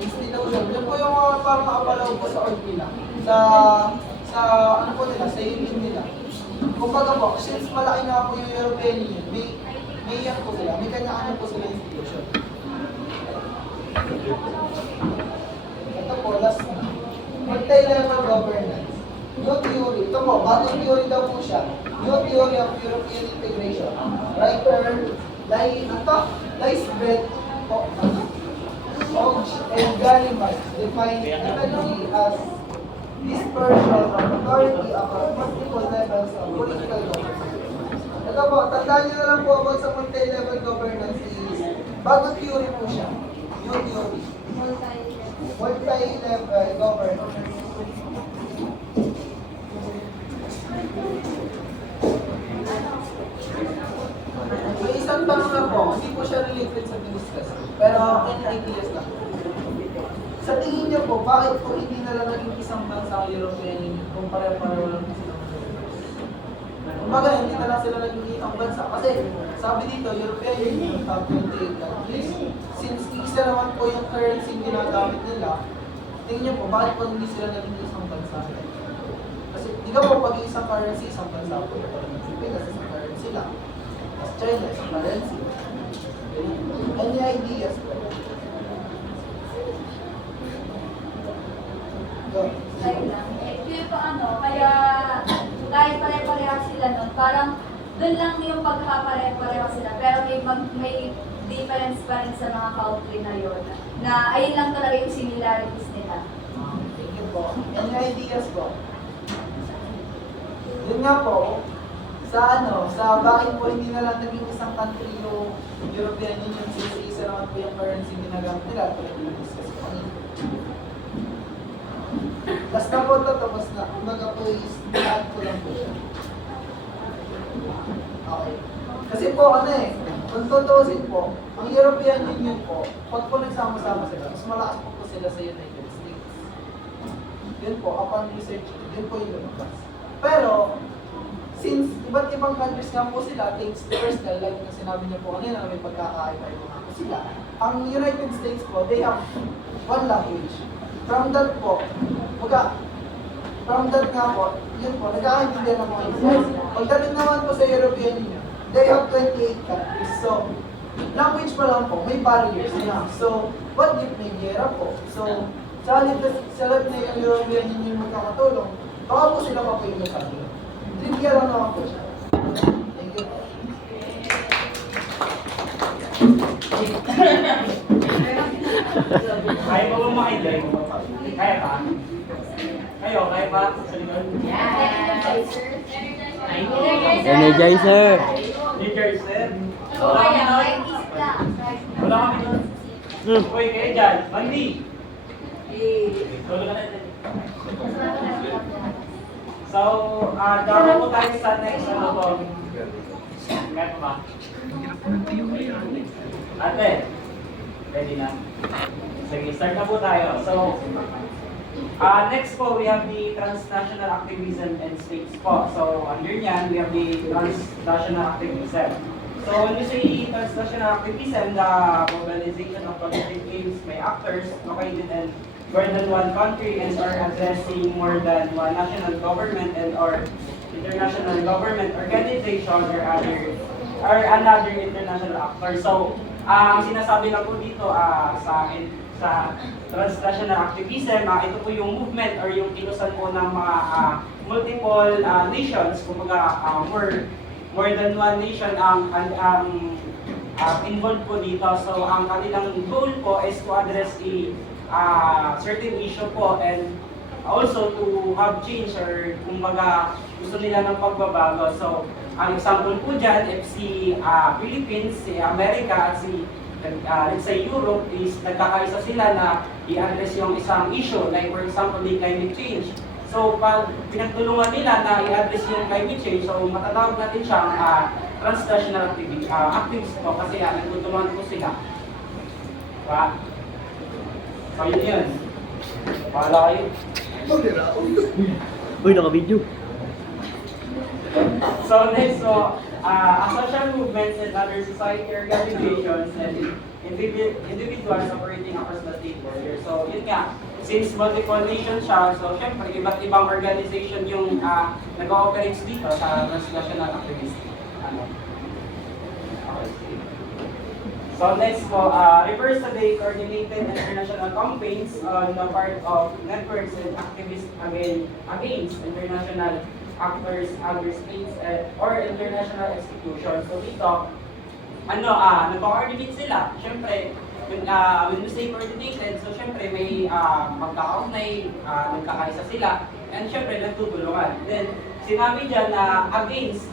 institution, yun po yung mga para makapalaw po sa org nila. Sa ano po nila, sa union nila. Kumbaga po, since malaki na po yung European Union, may yan po sila, may kanya-kanya po sila institution. Ito po, last na. Multi-level governance. New theory. Ito po, bagong theory daw po siya. New theory of European integration. Writer, Leisbeth, Hodge, and Gallimard define economy as dispersion of authority across multiple levels of political governance. Ito po, tandaan nyo na lang po about sa multi-level governance is bagong theory po siya. New theory. Multi-level governance. May isang tanong na po, hindi po siya related sa discuss, pero any ideas lang. Sa tingin niyo po, bakit po hindi na lang naging isang bansa ang European Union kung pare-pareho lang sila? Kumbaga, hindi na lang sila naging isang bansa. Kasi sabi dito, European Union, top 28 countries. Since isa naman po yung currency ginagamit nila, tingin niyo po, bakit po hindi sila naging isang bansa? Kasi di ka po pag isang currency, isang bansa po. Pilipinas, isang currency lang. As China, isang currency. Any ideas po? Go. Ayun lang. Feel ko kaya kahit pare-pareha sila nun, parang dun lang yung pagkakapare-pareha sila, pero may difference pa rin sa mga country na yun, na ayun lang talaga yung similarities nila. Thank you po. Any ideas po? Yun nga po, sa bakit po hindi na lang naging isang country yung European Union since isa naman po yung currency ginagamit nila, tulad ng discuss po kanina. Last na po ito, tapos na. Kumbaga po is, lahat ko lang po siya. Okay. Kasi po, kung tutuusin po, ang European Union po, pag po nagsama-sama sila, mas malakas po sila sa United States. Yun po, upon research, yun po yung lumabas. Pero, since iba't ibang countries nga po sila, takes personal, like na sinabi niyo po kanina, may pagkakaiba-iba nga po sila. Ang United States po, they have one language. From that po, from that nga po, yun po, nagkakaintindihan ng mga Israel. Pagdating naman po sa European Union, they have 28 countries. So, language pa lang po, may barriers na. So, what if may gera po? So, sa halip na yung European Union magkakatulong, baka po sila pa po yung magkakatulong. Trivia lang naman po siya. Thank you. Kaya ba bang makinig? Kaya ba? Kayo, kaya ba? Sa likod? Energizer. Energizer. Kaya, Wala kami doon. Uy, kayo dyan. Mandi. Tulog ka natin. So, daraw po tayo sa next to. Kaya ba? Ate, ready na? Sige, start na po tayo. So, next po, we have the transnational activism and states po. So, under niyan, we have the transnational activism. So, when you say transnational activism, the mobilization of political aims by actors located in more than one country and are addressing more than one national government and or international government organization or another international actor. So, ang sinasabi lang po dito sa transnational activism, ito po yung movement or yung kilusan po ng mga multiple nations, kumbaga more than one nation ang involved po dito. So, ang kanilang goal po is to address certain issue po, and also to have change or kumbaga gusto nila ng pagbabago. So, ang example po dyan, if si Philippines, si Amerika, at si let's say Europe is nagkakaisa sila na i-address yung isang issue, like for example, the climate change. So, pag pinagtulungan nila na i-address yung climate change, so matatawag natin siyang transnational activists po kasi nagtutulungan po sila. Diba? So, yun. Pahala kayo. Uy, naka-video. So next, social movements and other society organizations and individuals operating across the state border. So yun nga, since multiple nations siya, so syempre iba't ibang organization yung nag-ooperate dito sa transnational activist. So next po, refers to the coordinated international campaigns on the part of networks and activists against international actors, other states, or international institutions. So dito, nag-coordinate sila. Siyempre, when we say coordinated, so siyempre may magkakaunay, nagkakaisa sila, and siyempre nagtutulungan. Then, sinabi dyan na against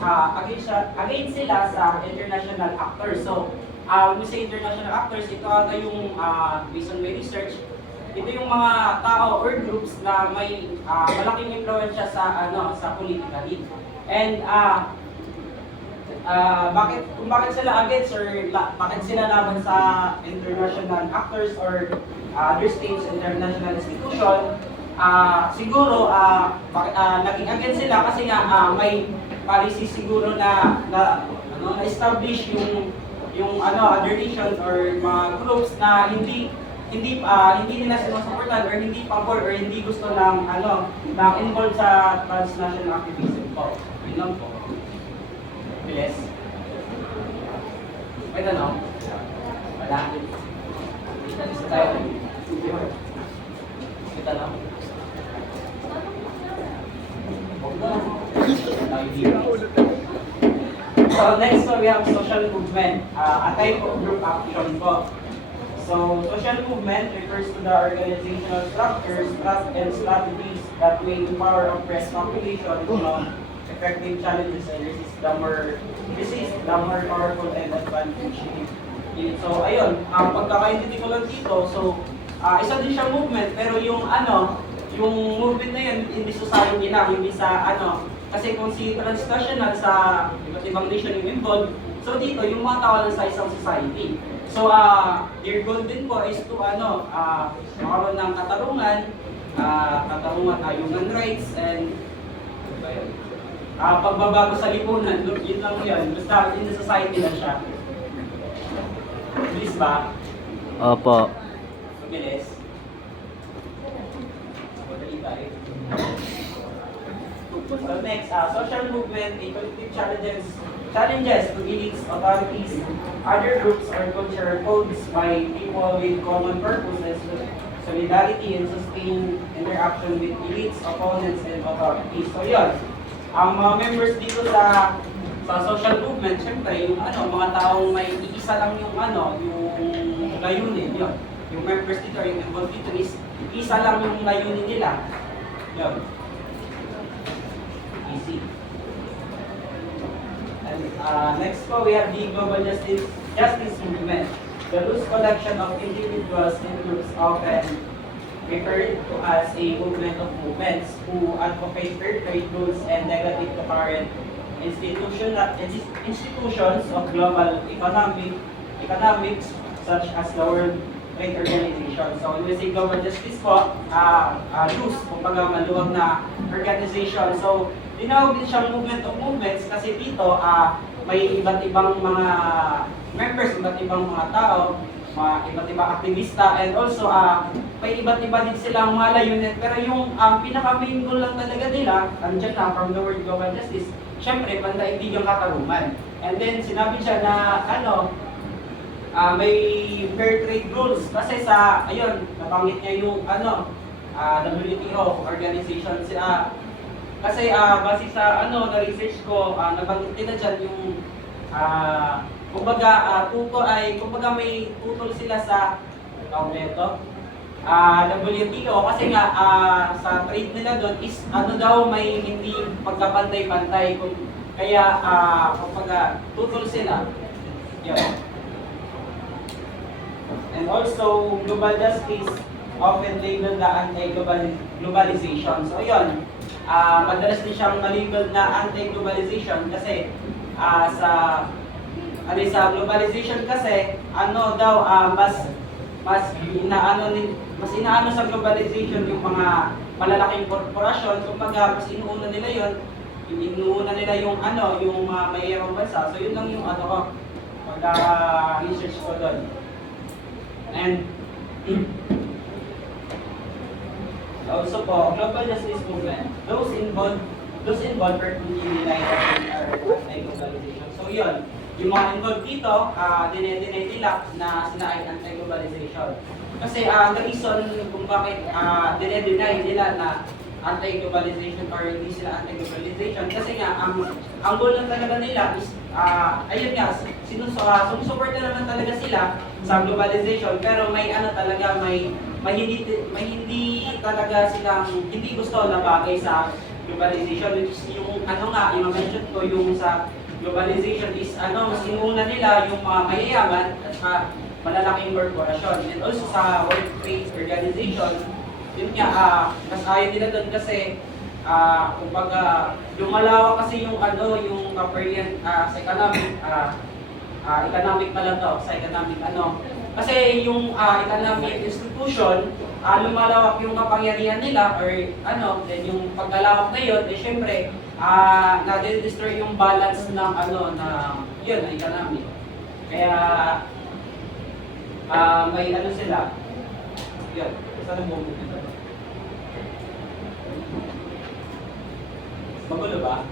sila sa international actors. So, when we say international actors, ito ata yung, based on my research, ito yung mga tao or groups na may malaking impluwensya sa politically. And bakit sila against or bakit sila laban sa international actors or other states, international institution, siguro naging against sila kasi nga may policy siguro na establish yung other nations or mga groups na hindi nila sinusuportan or hindi pabor or hindi gusto ng na involved sa transnational activism po. Yun lang po. Bilis. May tanong? Wala. Isa tayo. May tanong? So next we have social movement. A type of group action po. So, social movement refers to the organizational structures and strategies that may empower oppressed populations to mount effective challenges and resist the more powerful and advantaged. So, ayun, ang pagkakaintindi ko lang dito, so, isa din siya movement, pero yung movement na yun, hindi society lang, hindi sa kasi kung si transnational sa iba't ibang nation yung involved, so dito, yung mga tao lang sa isang society. So, their goal din po is to makaroon ng katarungan, human rights, and pagbabago sa lipunan. Yun lang yun. Basta in the society lang siya. Bilis ba? Opo. Bilis. So next, social movement, a collective challenges to elites, authorities, other groups or cultural codes by people with common purposes, solidarity, and sustained interaction with elites, opponents, and authorities. So yun, ang mga members dito sa social movement, syempre, yung mga taong may iisa lang yung yung layunin, yun. Yung members dito, yung involved dito is isa lang yung layunin nila. Yun. Easy. And next po, we have the global justice movement. The loose collection of individuals and groups often referred to as a movement of movements who advocate fair trade rules and negative to current institutions of global economics such as the World Trade Organization. So when we say global justice po, loose, kumbaga maluwag na organization. So tinawag din siyang movement of movements kasi dito may iba't ibang mga members, iba't ibang mga tao, iba't ibang aktivista, and also may iba't iba din silang mga layunin. Pero yung pinaka-main goal lang talaga nila, andyan lang from the word global justice, syempre pandaigdig yung katarungan. And then sinabi siya na may fair trade rules kasi nabanggit niya yung WTO organization kasi base sa na-research ko, nabanggit nila dyan yung kumbaga may tutol sila sa neto. WTO kasi nga sa trade nila doon is ano daw may hindi pagkapantay-pantay kaya kapag tutol sila yun. And also global justice often labeled na anti-globalization. So yun, madalas din siyang malabel na anti-globalization kasi sa globalization kasi ano daw mas inaano sa globalization yung mga malalaking korporasyon, kumbaga mas inuuna nila yon, inuuna nila yung yung mga mayayamang bansa. So yun lang yung research ko doon. And also po, global justice movement, those involved frequently deny that they are anti-globalization. So yun, yung mga involved dito, dinedeny nila na sila ay anti-globalization. Kasi the reason kung bakit dinedeny nila na anti-globalization or hindi sila anti-globalization, kasi nga, ang goal lang talaga nila is, ayun nga, sumusuporta naman talaga sila sa globalization, pero may talaga, may hindi talaga silang, hindi gusto na bagay sa globalization, which is yung, yung mention ko, yung sa globalization is mas inuuna nila yung mga mayayaman at malalaking korporasyon. And also sa World Trade Organization, yun nga, mas ayaw nila doon kasi kumbaga lumalawak kasi yung yung kaparian sa economic pala to, sa economic kasi yung economic institution, lumalawak yung kapangyarihan nila or then yung pagkalawak na yun, syempre na-destroy yung balance ng yun, ng economy. Kaya may sila. Yun, saan ang bumbukin ito? Magulo ba?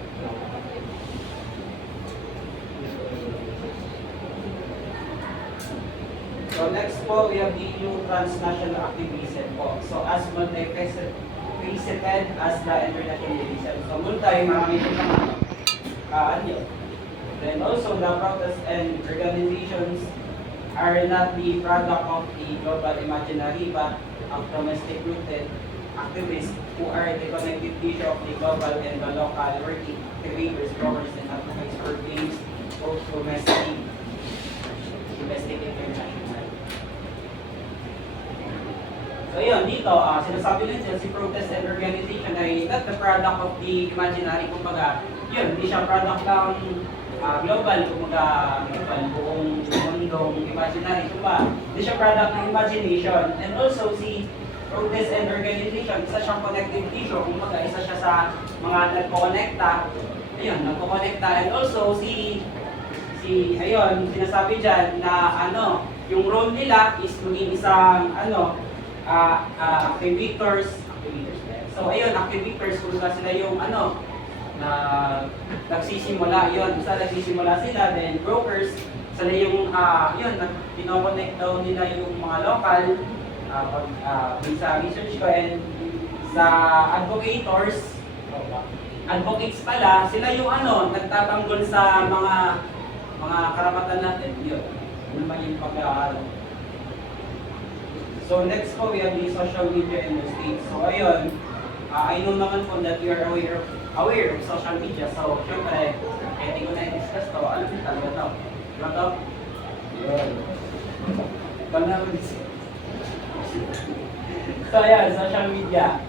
So next po, we have the new transnational activism po. So as multifaceted as the internationalism. So multi, marami po naman. Then also the protests and organizations are not the product of the global imaginary but of domestic rooted activists who are the connective tissue of the global and the local working activators, growers, and advocates for gains both domestic and international. So yun, dito, sinasabi lang siya, si protest and organization ay not the product of the imaginary, kumbaga, yun, hindi siya product ng global, kumbaga, buong mundong imaginary, kumbaga, hindi siya product ng imagination. And also, si protest and organization, isa siyang connective tissue, kumbaga, isa siya sa mga nagko-connecta, ayun, nagko-connecta. And also, ayun, sinasabi dyan na, yung role nila is maging isang, activators. So ayun, activators, kung sila yung na nagsisimula, yun, basta nagsisimula sila, then brokers, sila yung yun, pinoconnect daw nila yung mga local, sa research ko, and sa advocates pala, sila yung nagtatanggol sa mga karapatan natin, yun. Ano naman yung pag-aaral. So next po, we have the social media in the States. So ayun, I know naman po that you are aware of social media. So syempre, hindi ko na-discuss to, alam niyo talaga to. Diba to? Yun. So ayan, social media.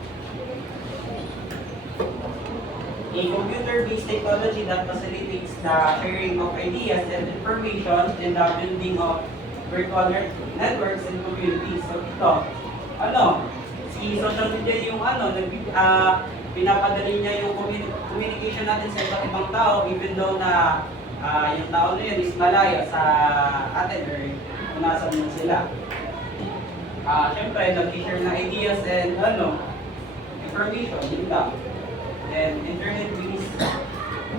A computer-based technology that facilitates the sharing of ideas and information and the building of virtual networks and communities. So ito, si social media yung pinapadali niya yung communication natin sa iba't ibang tao, even though na yung tao na yun is malaya sa atin or kung nasan man sila. Siyempre, nag-share na ideas and information, yun lang. And internet-based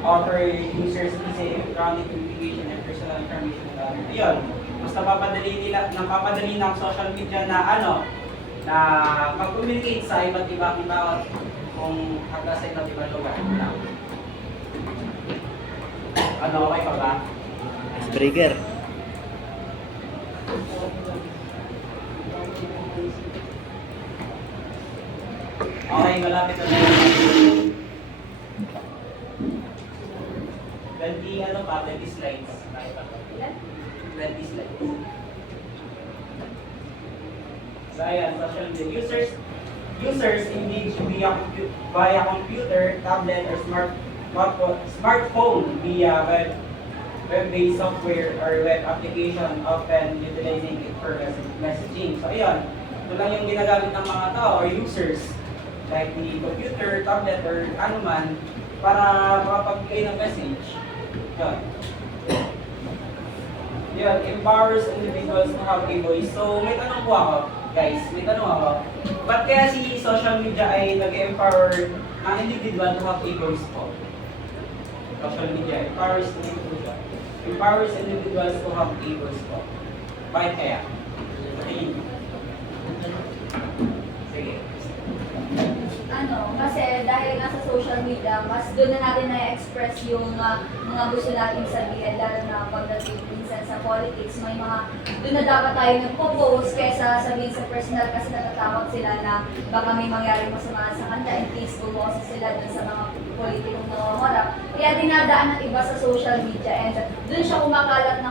offer users easy electronic communication and personal information. Ayun, mas napapadali ng social media na na mag-communicate sa iba't ibang tao kung hanggang sa iba't ibang lugar. Okay pa ba? Trigger. Okay, malapit na tayo. 20 ano pa, 20 slides. 20 slides. So ayan, social media. Users engage via computer, tablet, or smartphone via web-based software or web application, often utilizing it for messaging. So ayan, ito lang yung ginagamit ng mga tao or users like the computer, tablet, or ano man para makapagbigay ng message. Yun. Yun, empowers individuals to have a voice. So may tanong po ako, guys, may tanong ako. Ba't kaya si social media ay nag-empower ang individual to have a voice po? Social media empowers individuals to have a voice po. Bakit kaya? Sige. Kasi dahil nasa social media, mas doon na natin na-express yung mga gusto nating sabihin, lalo na pagdating minsan sa politics, may mga doon na dapat tayo nagpo-post kaysa sabihin sa personal kasi natatakot sila na baka may mangyari masama sa kanta in case bumosa sila dun sa mga politikong nangangarap. Kaya dinadaan ng iba sa social media and doon siya kumakalat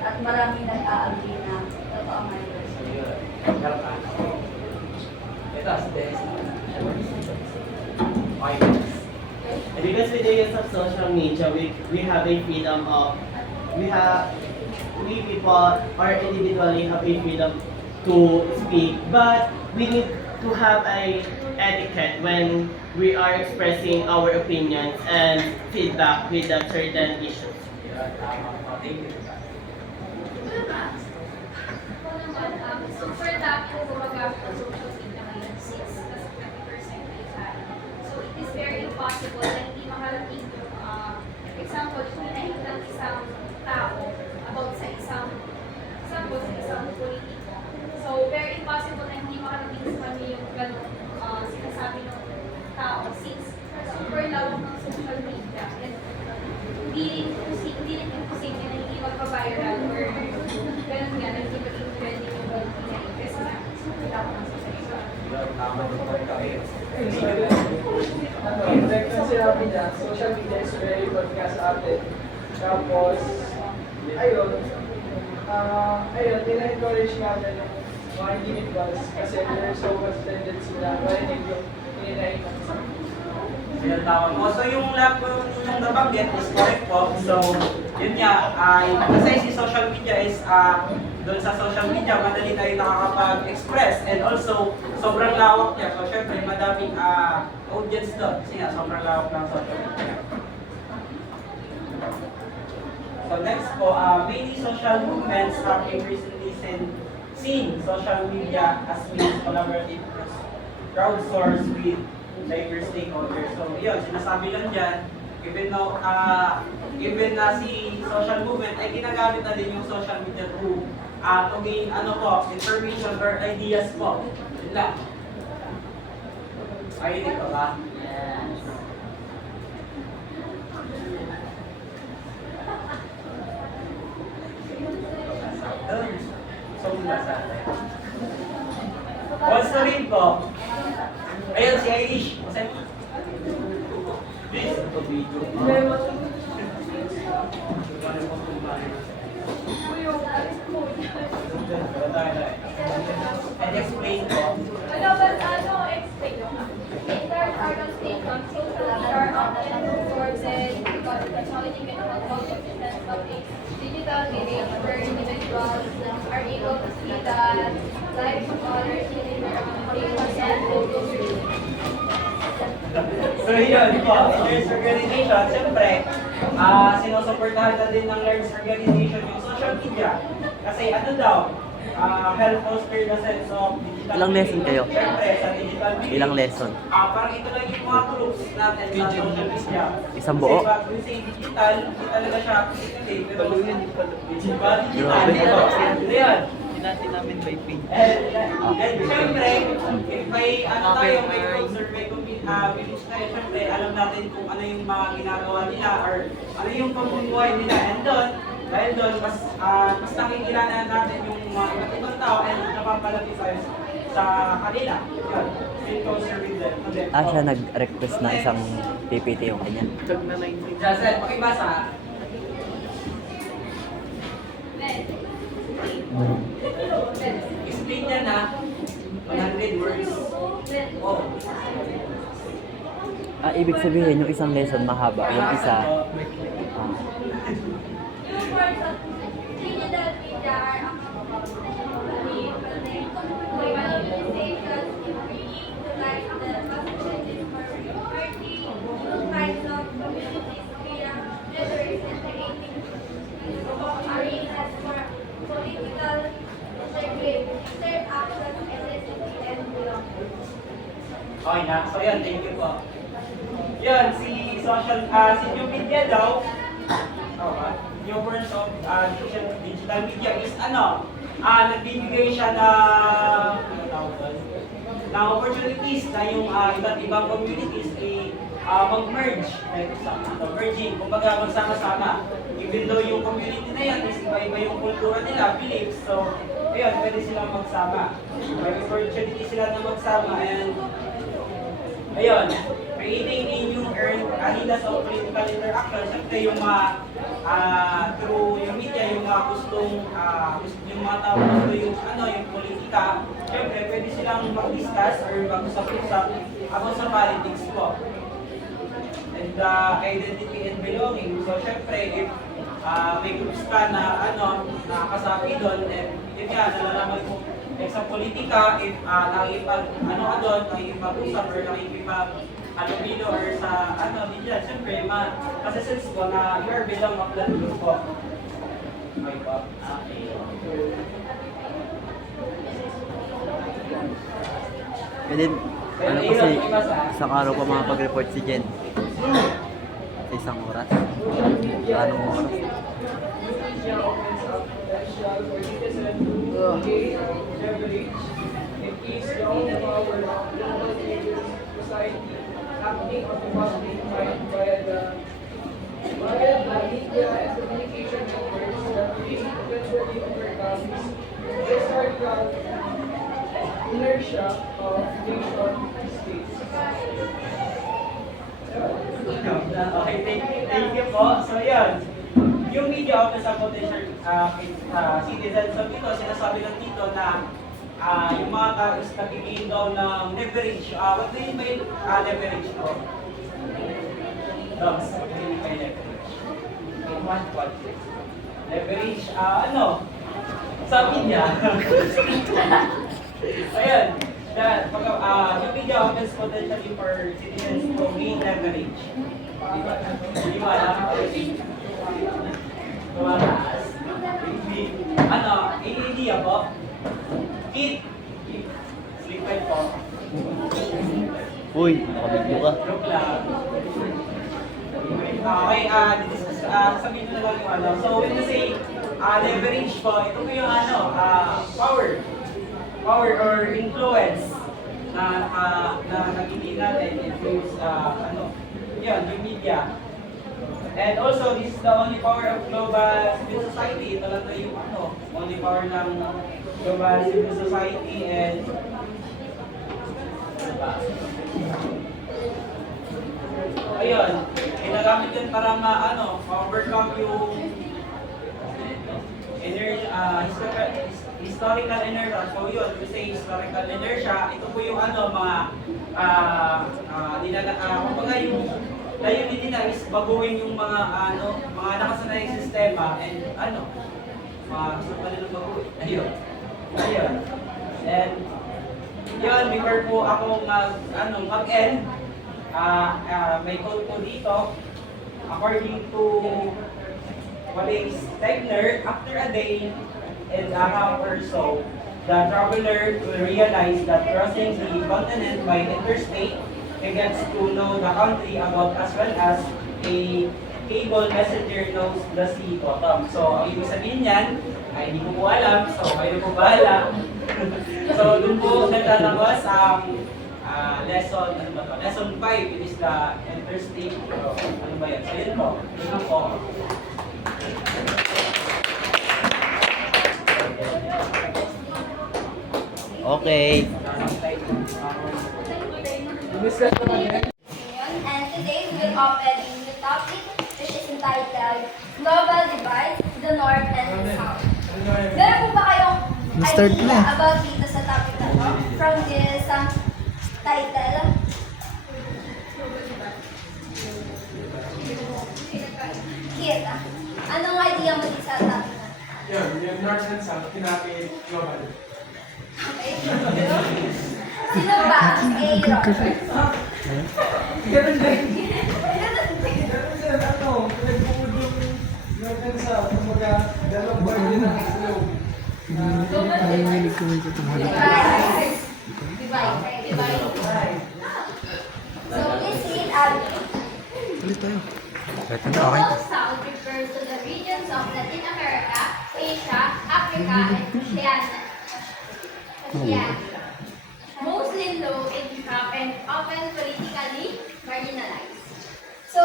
at maraming nag-a-agree na totoo nga yun. So yun. Meron ka. Ito, si Dennis. And because with the use of social media, we have a freedom of, we people or individually have a freedom to speak, but we need to have a etiquette when we are expressing our opinions and feedback with the certain issues. Thank you. Super dami po gumagamit ng social media ngayon since mas 20% ay tayo. So it is very impossible na hindi makarating yung example, kung hinahin ng isang tao about sa isang politiko. So very impossible na hindi makarating sa kanya yung ganun sinasabi ng tao since super lawak ng social media and hindi rin imposible na hindi magpa-viral or ganun nga, na hindi maging trending yung ganun kasi nga, super lawak ng social media. Like na sinabi niya, social media is very good nga sa atin. Tapos, ayun, nila-encourage natin yung mga individuals kasi there's so much tendency na marinig yung hininahin natin sa Yan tawag mo. So yung lab ko yung nabanggit is correct po. So yun nga, kasi si social media is doon sa social media madali tayo nakakapag-express and also sobrang lawak niya. So syempre madaming audience doon kasi nga sobrang lawak ng social media. So next po, many social movements have increasingly seen social media as means collaborative crowdsource with diverse stakeholders. So, yun, sinasabi lang dyan, even na si social movement ay ginagamit na din yung social media to gain information or ideas po. Yun lang. Ayun ito ba? Yes. So, basa. Also rin po, ayun si Irish. Please. And explain po. Explain yung Internet organ stations, social media are often supported because technology can help projects in sense of a digital image where individuals are able to see the lives of others within their communications and photos. So yun po, large organization, siyempre, sinusuportahan na din ng large organization yung social media. Kasi ano daw, help foster the sense of digital Ilang lesson kayo? Siyempre, sa digital media. Ilang lesson? Parang ito lang yung mga groups natin sa social media. Isang buo? Kasi pag we say digital, hindi talaga siya physically, pero digital. Ayan. Natin namin by pin. And syempre, if may may groups or may village tayo, syempre, alam natin kung ano yung mga ginagawa nila or ano yung pamumuhay nila. And doon, Dahil doon, mas nakikilala natin yung mga iba't ibang tao and napapalapit tayo sa kanila. Yun. Feel closer with them. Siya nag-request ng isang PPT yung kanya. Jazel, pakibasa. Explain niya na 100 words. Oh. Ibig sabihin, yung isang lesson mahaba, yung isa, New forms of digital media are accompanied by manifestations in bringing to life the possibilities for reporting new kinds of communities via networks and creating arenas for political interaction, identity, and belonging. Okay na. So yun, thank you po. Yun, si new media daw, new forms of digital media is nagbibigay siya ng opportunities na yung iba't ibang communities mag-merge, like merging, kumbaga magsama-sama. Even though yung community na yan is iba-iba yung kultura nila, beliefs, so ayun, pwede silang magsama. May opportunity sila na magsama and ayun, creating a new arenas of political interaction. Siyempre yung through yung media, yung yung mga tao gusto yung yung politika, siyempre pwede silang mag-discuss or mag-usap-usap about sa politics po. And identity and belonging. So siyempre if may groups ka na nakasabi doon, and yun nga, nalalaman mo sa politika, if nakikipag-usap or nakikipag-alubilo or sa media, siyempre, masisense ko na you are belong of that group po. Okay po. and then, kasi, isang araw pa makapag-report si Jen. Sa isang oras. Anong oras? Media opens up potential for citizens to engage, leverage, and ease the own power of global civil society acting on the public mind via the media and communication networks that will eventually overcome historical inertia of nation states. Okay, thank you po. So yun, yung media opens up potential citizens. So dito, sinasabi lang dito na yung mga tao is nagiging daw ng leverage. What do you mean by leverage po? Dogs, what do you mean by leverage? In one context. Leverage, sa media. Ayun. Yung media opens potentially for citizens to gain leverage. Di ba alam? Tumataas. Idea po? Eat. Sleep well po. Uy, nakabigyo ka. Joke lang. Okay, sasabihin ko na lang yung So, when you say leverage po, ito po yung power or influence na nagiging natin influence yun, yung media. And also, this is the only power of global civil society. Ito lang yung only power ng global civil society and ayun, ginagamit yun para ma-overcome yung historical inertia. So yun, we say historical inertia, ito po yung kumbaga yung layunin nila is baguhin yung mga nakasanayang sistema and gusto pa nilang baguhin. Ayun. And yun, before po ako mag-end, may quote po dito, according to Wallace Stegner, after a day and a half or so, the traveler will realize that crossing the continent by interstate, he gets to know the country about as well as a cable messenger knows the sea bottom. So, ang ibig sabihin niyan, ay hindi ko po alam, so kayo po bahala. So, doon po nagtatapos ang lesson 5, it is the interstate. Ano ba yan? So, yun po. Yun lang po. Okay. Discuss naman yan. And today we will open a new topic which is entitled Global Divide, the North and the South. Meron po ba kayong idea about dito sa topic na to? From this title? Kit, anong idea mo dito sa topic na to? Yung North and South, kinapit global. Okay. Sino ba? Robert. Ganun din. Ano, pinagpupod yung North and South, kumbaga, dalawang bar din ang slow. Divide. So please read out. Global South refers to the regions of Latin America, Asia, Africa, and Oceania. Mostly low income and often politically marginalized. So,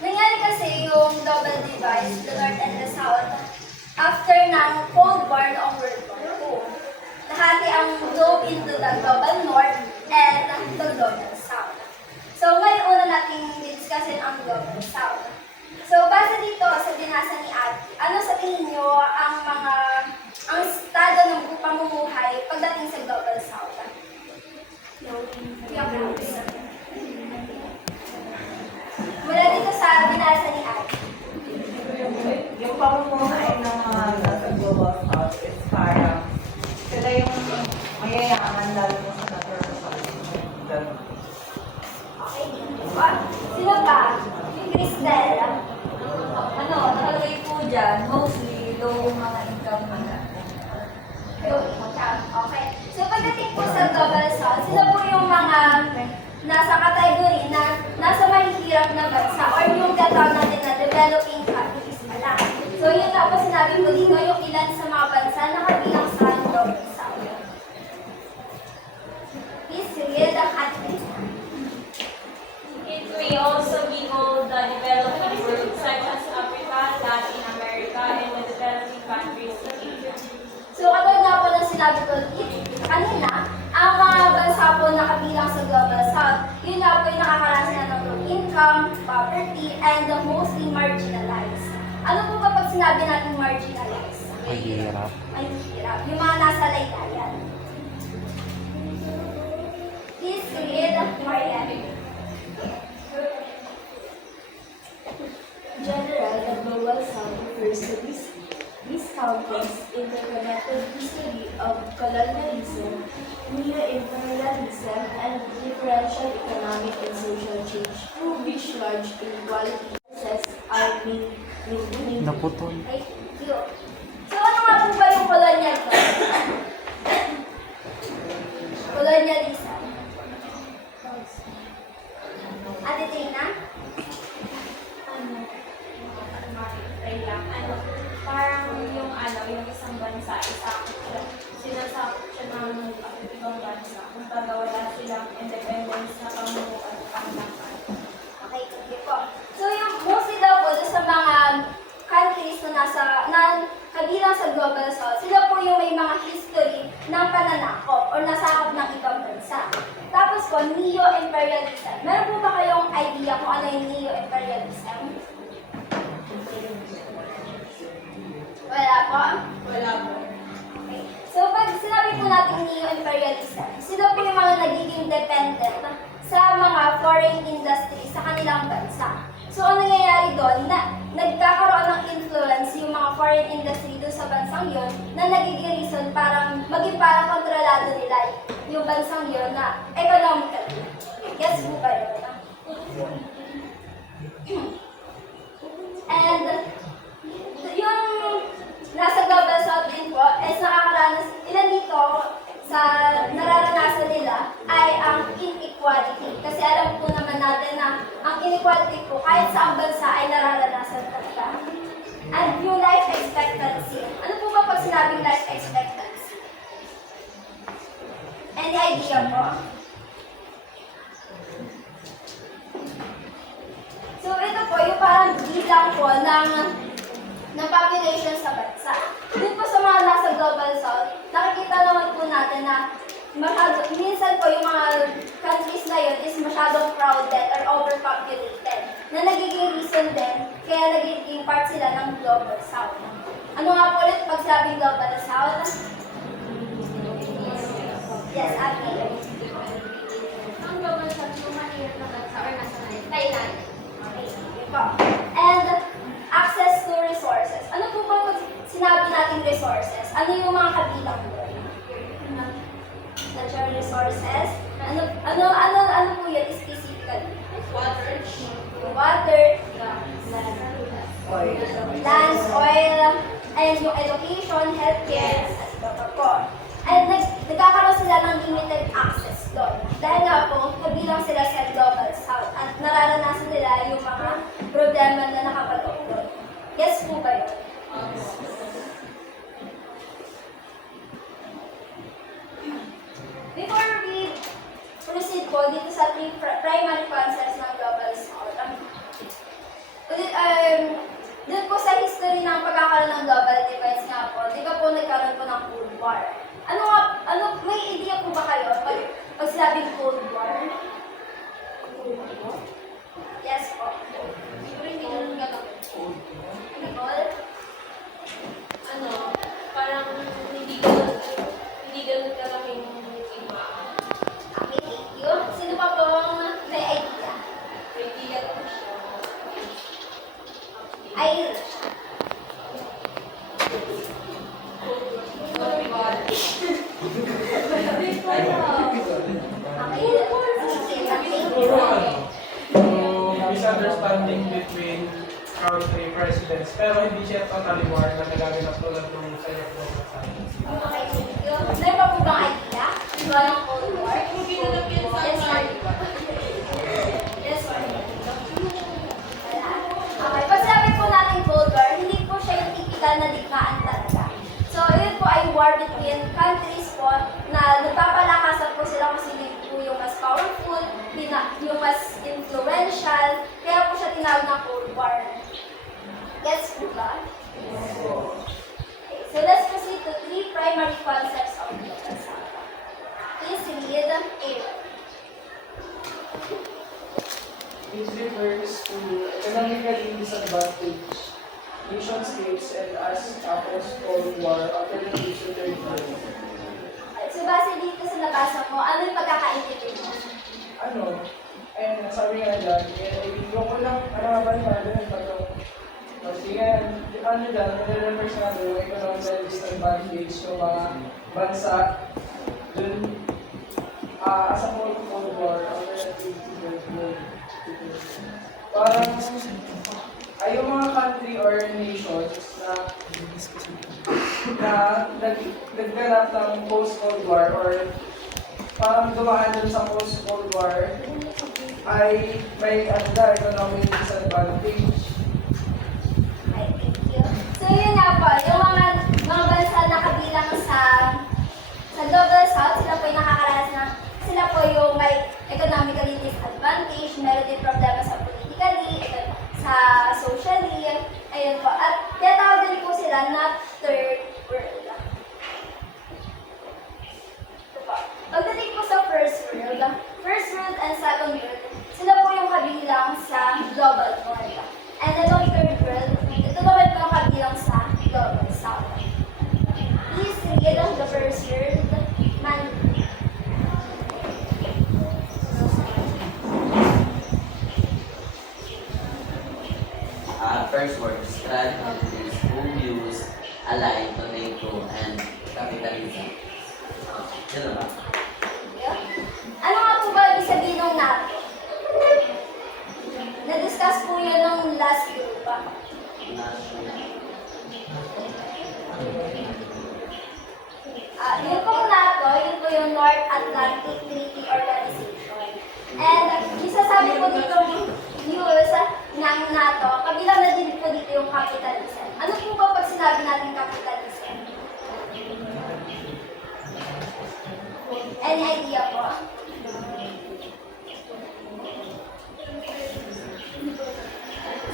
nangyari kasi yung double divide, the North and the South, after ng Cold War noong World War II. Nahati ang globe into the global North and the global South. So, ngayon una natin discussin ang global South. So, base dito sa binasa ni Ate, ano sa tingin nyo ang estado ng pamumuhay pagdating sa global South? Mula dito sa binasa ni Ate. Yung pamumuhay ng mga nasa global south is parang sila yung mayayaman lalo mo sa natural resources. Okay. Sino ba? Cristel. Ano, nakalagay po dyan, mostly low mga income nila. Low income. Okay. So pagdating po sa global south, sila po yung mga nasa category na nasa mahihirap na bansa or yung tatawag natin na developing countries pala. So yun nga po sinabi ko dito yung ilan sa mga bansa na kabilang sa global south. Please read ang atin. It may also be called the developing world, such as Africa, Latin America, and the developing countries in Asia. So katulad nga po ng sinabi ko kanina, ang mga bansa po na kabilang sa global south, yun nga po yung nakakaranas na ng low income, poverty, and the mostly marginalized. Ano po kapag sinabi natin marginalized? Mahirap. Mahirap. Yung mga nasa laylayan. Please read Marianne. General, the global south refers to these countries' interconnected history of colonialism, neo-imperialism, and differential economic and social change through which large inequality are maintained. Naputol. Thank you. So ano nga po ba yung colonialism? Colonialism. Ate Tina? Parang yung isang bansa, sinasakop siya ng ibang bansa kung wala silang independence na pamunuan at panglakan. Okay, thank you po. So yung mostly daw po sa mga countries na kabilang sa global south, sila po yung may mga history ng pananakop or nasakop ng ibang bansa. Tapos po, neo-imperialism. Meron po ba kayong idea kung ano yung neo-imperialism? Wala po? Wala po. Okay. So pag sinabi po natin neo-imperialism, sila po yung mga nagiging dependent sa mga foreign industry sa kanilang bansa. So ang nangyayari doon, nagkakaroon ng influence yung mga foreign industry doon sa bansang yon na nagiging reason maging parang kontrolado nila yung bansang yon na economically. Yes po ba yun? And yung nasa global south din po, is nakakaranas, ilan dito sa nararanasan nila ay ang inequality. Kasi alam po naman natin na ang inequality po kahit sa ang bansa ay nararanasan talaga. And yung life expectancy. Ano po ba pag sinabing life expectancy? Any idea po? So ito po yung parang bilang po ng population sa bansa. Dito po sa mga nasa global south, nakikita naman po natin na masyadong crowded or overpopulated na nagiging reason din kaya nagiging part sila ng Global South. Ano nga po ulit pag sabing Global South? Yes, Ate. Ang global south yung mahirap na bansa or nasa Thailand. Okay, yun po. And access to resources. Ano po ba pag sinabi natin resources? Ano yung mga kabilang doon? Natural resources. Ano po yun specifically? Water. Water, land, oil, and yung education, healthcare, at iba pa po. And nagkakaroon sila ng limited access doon. Dahil nga po, kabilang sila sa Global South at nararanasan nila yung mga problema na nakapaloob doon. Yes po ba yun? Before we proceed po dito sa primary concepts ng Global South, doon po sa history ng pagkakaroon ng global divides nga po, di ba po nagkaroon po ng Cold War? May idea po ba kayo pag sinabing Cold War? Yes po. Siguro hindi ganun gagawin. Nicole? Parang hindi ganun gagawin yung iba. Okay, thank you. Sino pa pong may idea? Kaibigan ko siya. Irish. Misunderstanding between country presidents, pero hindi siya totally war na nagaganap tulad ng sa iyo. Okay, thank you. Meron pa po bang idea? Diba ng Cold War? Yes, sorry. Yes, sorry. Wala. Okay, pag sabi po natin Cold War, hindi po siya yung typical na digmaan talaga. So, yun po ay war between countries po na nagpapalakasan po sila kung sino po yung mas powerful, yung mas influential, kaya po siya tinawag na Cold War. Yes po ba? Okay, so let's proceed to 3 primary concepts of Global South. Please read A. It refers to economically disadvantaged nation states and as a post-Cold War alternative to their World. So, base dito sa nabasa mo, ano yung pagkakaintindi mo? And sabi nga dyan, yung ko lang, ba dyan, kasi yan, dyan, nire-refer sa yung economic disadvantage yung mga bansa dun, as a Cold War alternative to their World. Parang, ay yung mga country or nations na nagganap ng post-Cold War or parang dumaan dun sa post-Cold War ay may economic disadvantage. Okay, thank you. So, yun nga po, yung mga bansa na kabilang sa Global South, sila po yung nakakaranas na sila po yung may economically disadvantage, meron din problema sa politically, sa socially, ayun po. At tinatawag din po sila na third world. Ito po. Pagdating po sa first world and second world, sila po yung kabilang sa global north. And itong third world, ito naman po yung kabilang sa global south. Please read the first world manual. First word, strategies who use aligned to NATO and capitalism. Yan ba? Ano nga po ba ibig sabihin ng NATO? Na-discuss po yun nung last year pa. Yun pong NATO, yun po yung North Atlantic Treaty Organization. And isasabi po dito news ng NATO, kabilang na din po dito yung capitalism. Ano po ba pag sinabi natin capitalism? Any idea po?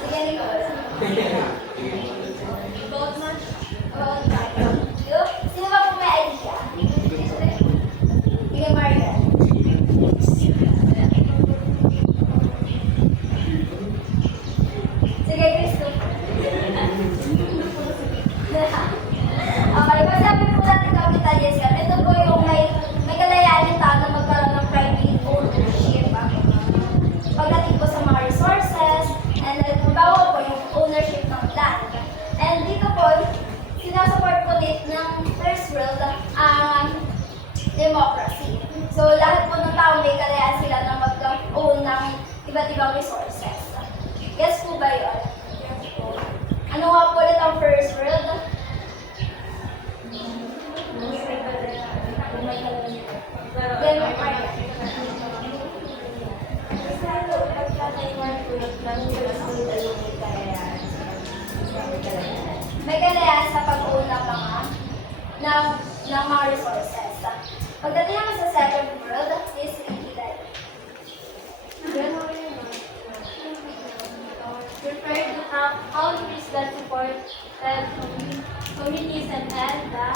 Sige, Nicole. About much? About value? Sino ba po may idea? Sige, Maria. world ang democracy. So, lahat po ng tao may kalayan sila na mag-own ng iba't ibang resources. Yes po ba yun? Ano nga po ulit ang first world? May kalayan sa pag-own ng mga resources. Pagdating naman sa second world, is equality. Refer to countries that support communism and the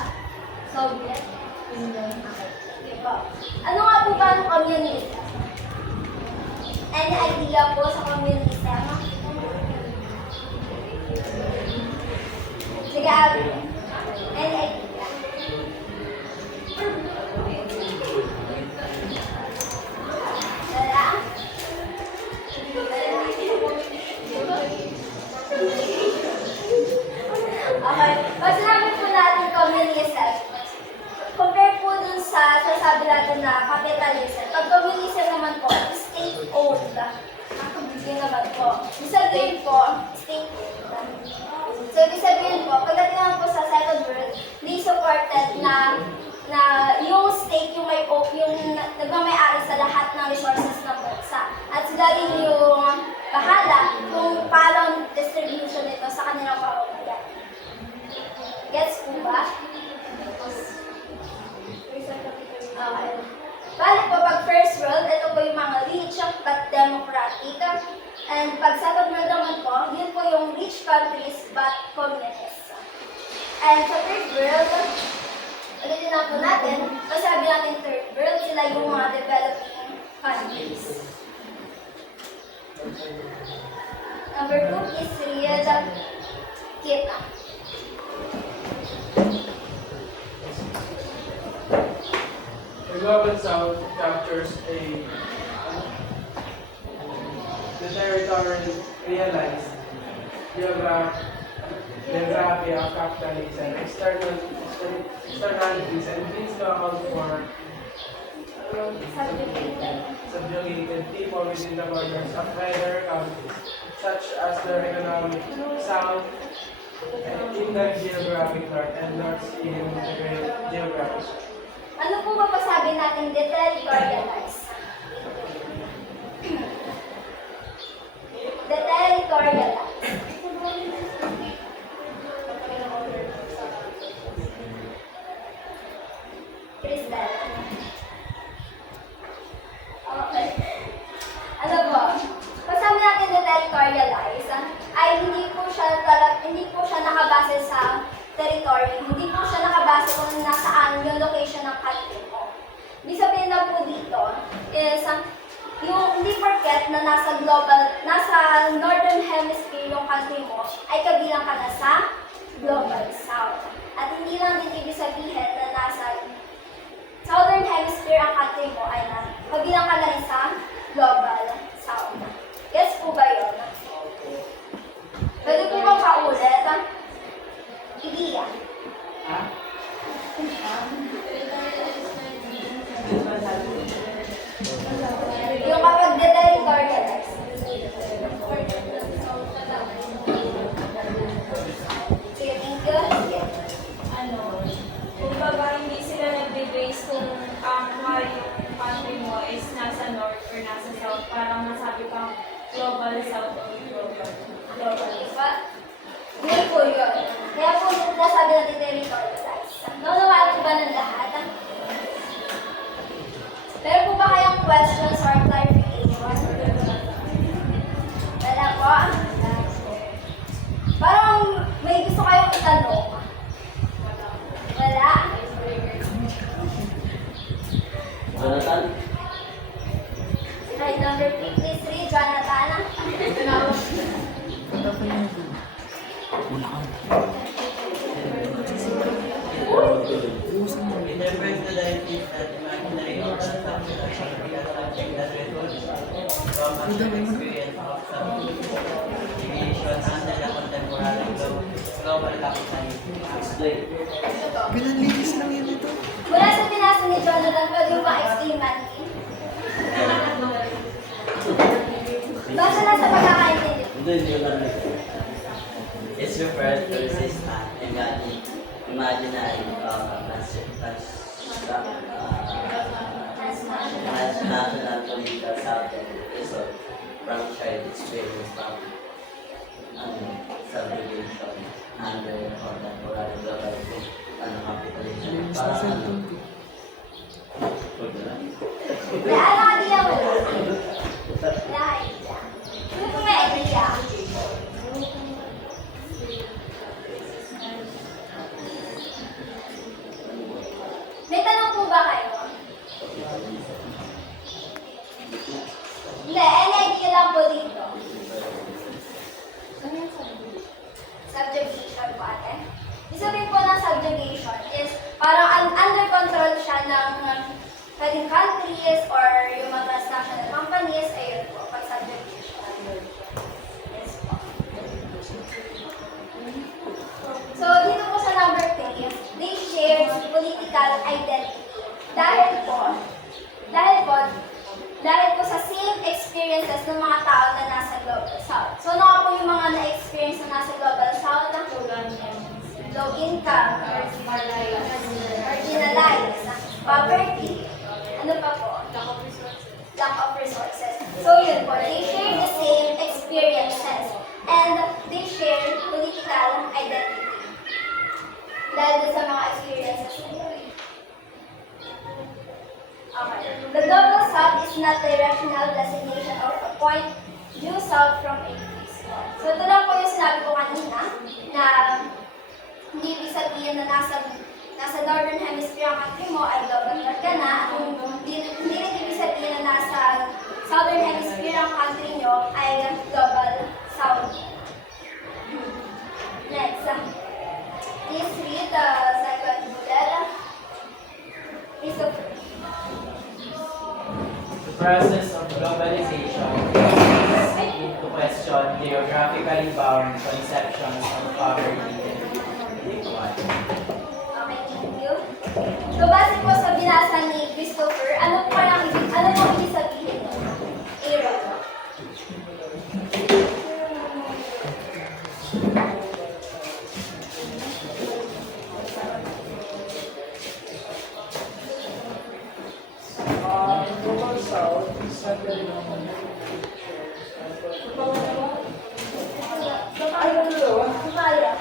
Soviet Union. Diba? Ano nga po ba ang communism? Any idea po sa communism? Sige, Abby. Any idea? Wala? Okay. Pag sinabi po natin communism, compare po dun sa sasabi natin na capitalism. Pag communism naman po, state-owned. Yun naman po. Ibig sabihin po, state-owned. So, ibig sabihin po, pagdating naman po sa second world, hindi supported na yung state yung nagmamayari sa lahat ng resources ng bansa. At sila rin yung bahala kung paano ang distribution nito sa kanilang pamamayan. Gets po ba? Okay. Balik po, pag first world, ito po yung mga rich but democratic. And pag second world naman po, yun po yung rich countries but communist. And sa third world, ulitin na po natin, masabi natin third world, sila yung mga developing countries. Number 2 is real kita. The Global South captures the territory realized geography of capitalism, externalities, and needs to account for subjugated people within the borders of either countries, such as their economic south in the geographic north and north in the geographic south. Ano po ba pasabi natin deterritorialize? Deterritorialize. Crystal. Okay. Ano po? Pasabi natin deterritorialize ay hindi po siya nakabase sa territory, hindi po siya nakabase kung nasaan yung location ng country mo. Ibig sabihin lang po dito is yung hindi porket na nasa northern hemisphere yung country mo ay kabilang ka na sa global south. At hindi lang din ibig sabihin na nasa southern hemisphere ang country mo ay kabilang ka na rin sa global south. Yes po ba yun? Pwede po bang paulit? Idea. Yung kapag deterritorialize. Sige, thank you. Kumbaga hindi sila nagbe-base kung yung country mo is nasa north or nasa south, parang nasabi pang global south or global. Yun po yun. Kaya po nasabi natin territorialize. Naunawaan po ba ng lahat? Meron po ba kayong questions or clarification? Wala po? Parang may gusto kayong itanong. Wala? Jonathan? Right, number 53, Jonathan. It refers to the idea that imaginary or conceptual something that results from an experience of some deviation under the contemporary global capitalism. Pinanlinis lang It's referred to resist imaginary transnational political subject result from shared experience of subjugation under contemporary global capitalism. Ano idea mo? Wala idea. Ano kung may idea? May tanong po ba kayo? Hindi, any idea lang po dito. Subjugation po ate. Ibig sabihin po ng subjugation is parang under control siya ng pwedeng countries or yung mga transnational companies, ayun po, pag subjugation. Yes po. So, dito po sa number 3, they share political identity. Dahil po sa same experiences ng mga tao na nasa Global South. So, ano po yung mga na-experience na nasa Global South? Low income, marginalized, poverty, ano pa po? Lack of resources. So, yun po, they share the same experiences and they share political identity. Dahil sa mga experiences nila. Okay. The Global South is not the rational designation or a point due south from a place. So ito lang po yung sinabi ko kanina na hindi ibig sabihin na nasa Northern Hemisphere ang country mo ay global north ka na. Hindi rin ibig sabihin na nasa Southern Hemisphere ang country nyo ay global south. Next. Please read the second bullet. The process of globalization calls into question geographically bound conceptions of poverty and inequality. Okay, thank you. So, base po sa binasa ni Christopher, ano po ibig sabihin nun? Aaron. Global South is centered on Kaya.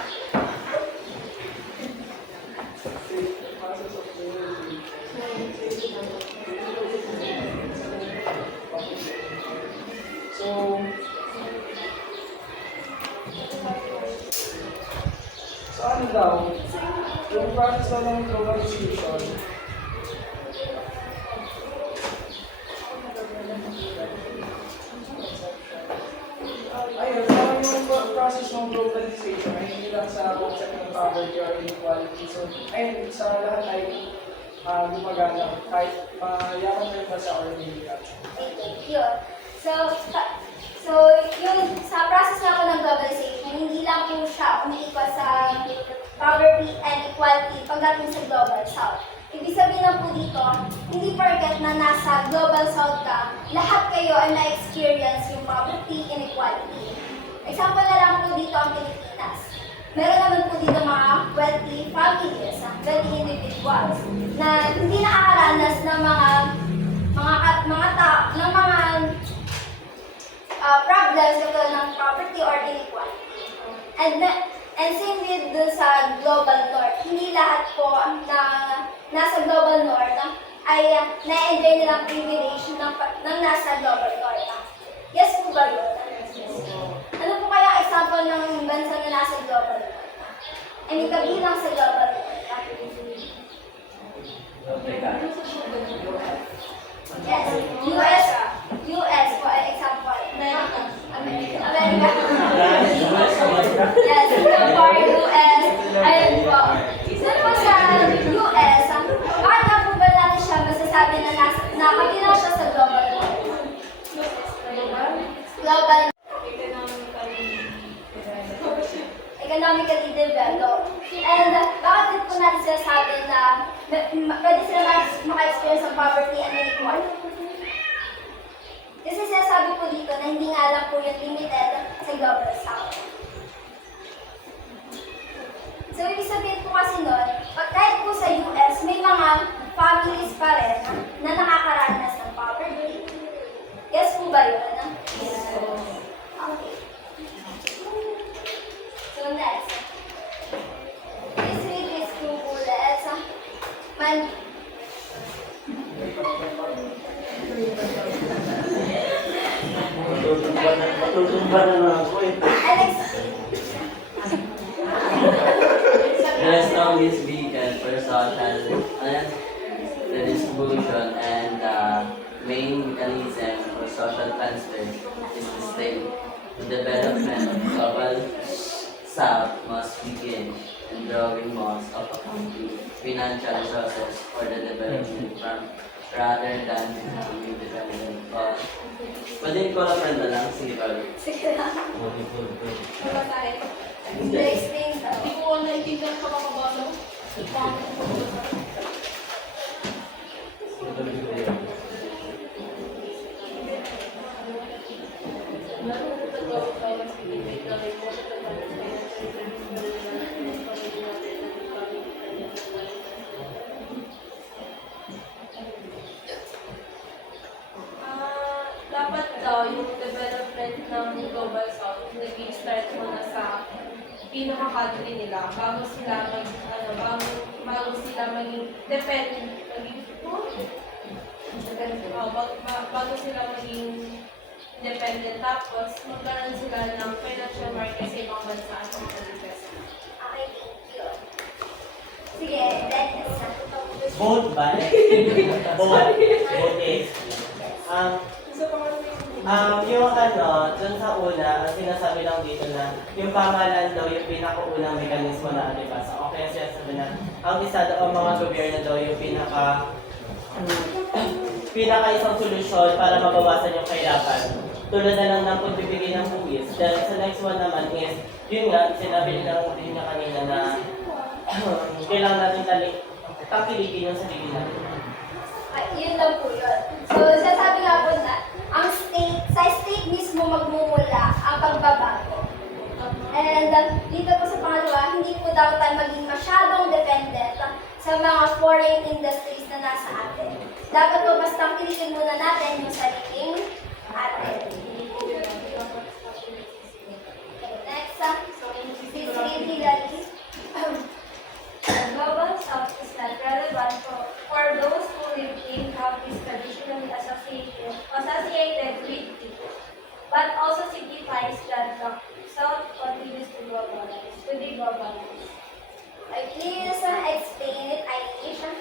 So ano daw, yung process daw ng globalization, ayun, parang yung process ng globalization ay hindi lang sa concept ng poverty or inequality. So, ayun, sa lahat ay gumagana kahit mayaman na yung bansa or hindi ka. Yun. So, yung sa process nga po ng globalization, hindi lang po siya umiikot sa poverty and equality pagdating sa Global South. Ibig sabihin lang po dito, hindi porket na nasa Global South ka, lahat kayo ay na-experience yung poverty and equality. Example na lang po dito ang Pilipinas. Meron naman po dito mga wealthy families, wealthy individuals, na hindi nakakaranas ng mga problems katulad ng poverty or inequality. And same with dun sa Global North. Hindi lahat po na nasa Global North ay na-enjoy nilang privilege ng nasa Global North. Yes po ba yun? Ano po kaya example ng bansa na nasa Global North? I mean, kabilang sa Global North. Yes, US for example. America. Yes, Singapore, US. Ayun po. So po sa US, bakit nga po ba natin siya masasabi na kabilang siya sa Global North? Global economically developed. And bakit din po natin sinasabi na pwede sila maka-experience ng poverty and inequality? Kasi sinasabi sinasabi po dito na hindi nga lang po yung limited sa Global South. So, ibig sabihin po kasi nun, kahit po sa US, may mga families pa rin na nakakaranas ng poverty. Yes po ba yun? Yes. Okay. So, next. Please read these two bullets. Matutumba na lang ako eh. Alex. Let's now this weekend for social redistribution and main mechanism for social transfer is the state. The development of global South must begin in drawing most of a country financial resources for the development from rather than becoming independent. Pwede ko lang na lang, sige ba? Sige lang. Explain. Hindi ko naiintindihan ka makabasa. Dapat daw yung development ng Global South nag-start muna sa pinaka-country nila bago sila bago sila maging bago sila maging independent, tapos magkaroon sila ng financial market sa ibang bansa at mga Pilipinas. Okay, thank you. Sige, next. Both ba? Both is. Yung dun sa una, ang sinasabi lang dito na yung pamahalaan daw yung pinakaunang mekanismo na alibasa. Okay, ang sinasabi na ang isa daw, ang mga gobyerno daw yung pinaka isang solusyon para mabawasan yung kahirapan. Tulad na lang ng pagbibigay ng buwis. Then sa next one naman is, yun nga, sinabi nilang din na kanina na kailangan natin tangkilikin yung sarili natin. Yun lang po yun. So, sasabi nga po na, sa state mismo magmumula ang pagbabago. And dito po sa pangalawa, hindi po daw tayo maging masyadong dependent sa mga foreign industries na nasa atin. Dapat po mas tangkilikin muna natin yung sariling atin. Next, please read Hillary. Global South is not relevant for those who live in countries traditionally associated with it, but also signifies that the South continues to be globalized. Please explain it, Aisha.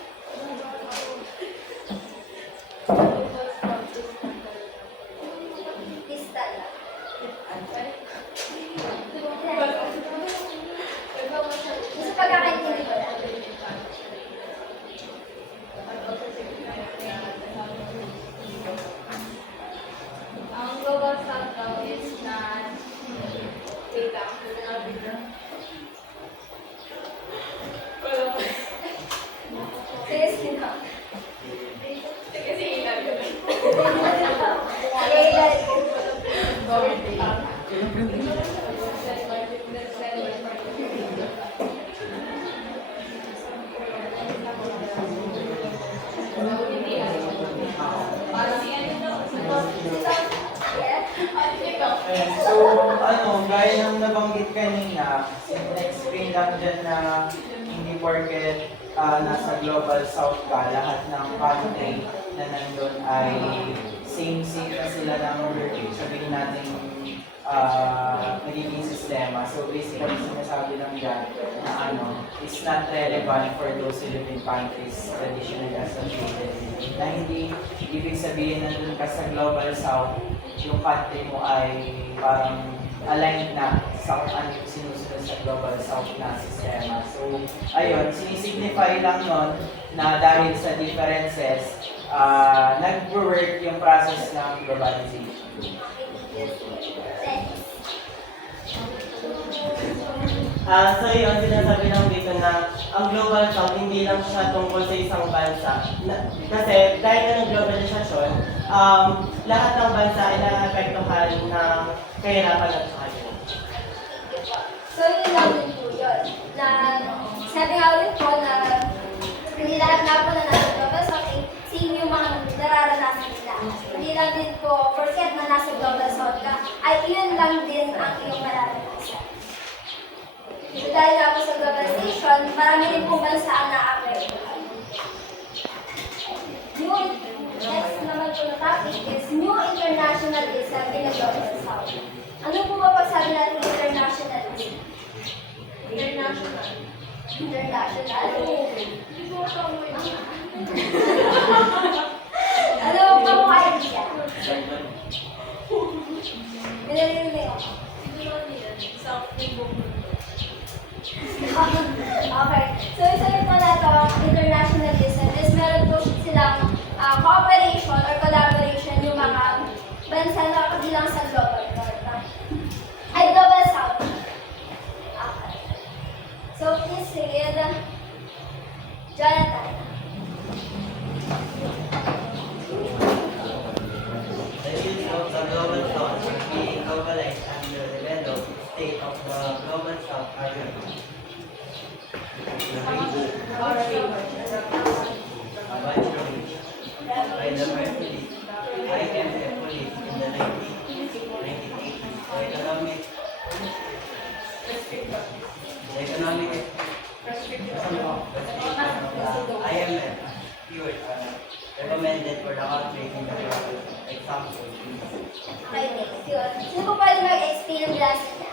Gusto pagkakaintindi ko lang. Ang Global South daw is not data. Sige, sino? Kasi ilan yun. Sige, So, gaya ng nabanggit kanina, explain lang dyan na hindi porket nasa Global South ka, lahat ng country na nandun ay same na sila ng sabihin natin nagiging sistema. So basically, sinasabi lang dyan na it's not relevant for those Philippine countries traditionally associated with it. Na hindi ibig sabihin nandun ka sa Global South, yung country mo ay parang aligned na sa kung ano yung sinusunod sa Global South na sistema. So, ayun, sinisignify lang nun na dahil sa differences, nag-work yung process ng globalization. Thanks. So yun, sinasabi lang dito na ang Global South hindi lang siya tungkol sa isang bansa. Kasi dahil na ng globalisasyon, lahat ng bansa ay naapektuhan ng kahirapan at sakit. So, yun lang din po yun. Na, sabi nga ulit po na hindi lahat nga po na nasa Global South ay same yung mga nararanasan nila. Hindi lang din po, porket na nasa Global South ka, ay yun lang din ang iyong mararanasan. So, dahil nga po sa globalization, marami din pong bansa ang naapektuhan. Next naman po na topic is new internationalism in the Global South. Ano po ba pagsabi natin internationalism? International. Ano po mo idea? Pinalilig ako. Okay. So, isabi po na ito, internationalism is meron po silang cooperation or collaboration yung mga bansa na kabilang sa global north. Ay, global south. Okay. So, please read Jonathan. The use of the global south being globalized and the developed state of the global south are by the World Police, IMF Police in the 1980s. The economic perspective of the IMF pure recommended for the countries in the world. Example. Okay, next yun. Sino po pwede mag-explain ng last niya?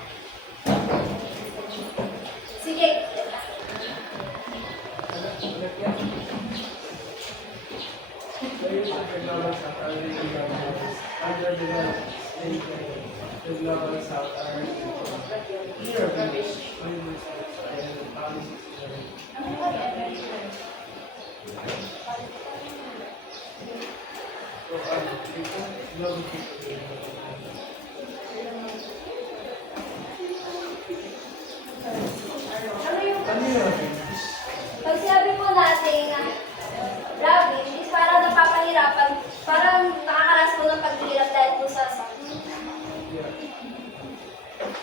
Sige. The global south are really globalized. Underdeveloped states like the global south are irregular and policies. So, global ano yun? Pag sinabi po natin rubbish is parang napapahirapan, parang nakakaranas po ng paghihirap dahil po sa sakit.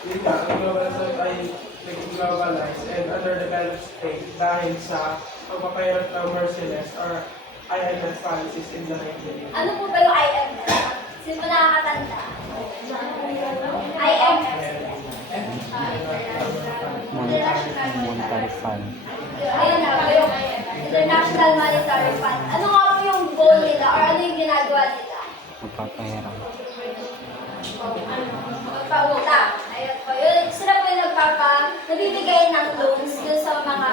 Yun nga, ang global south ay nag-globalize and underdeveloped state dahil sa pagpapahirap ng merciless or IMF policies in the region. Ano po ba yung IMF? Sino po nakakatanda? IMF. Monetary Fund. Ayun na po yung International Monetary Fund. Ano nga po yung goal nila or ano yung ginagawa nila? Magpapahirap. Magpawutang. Ayun po. Yun, sila po yung nabibigay ng loans dun sa mga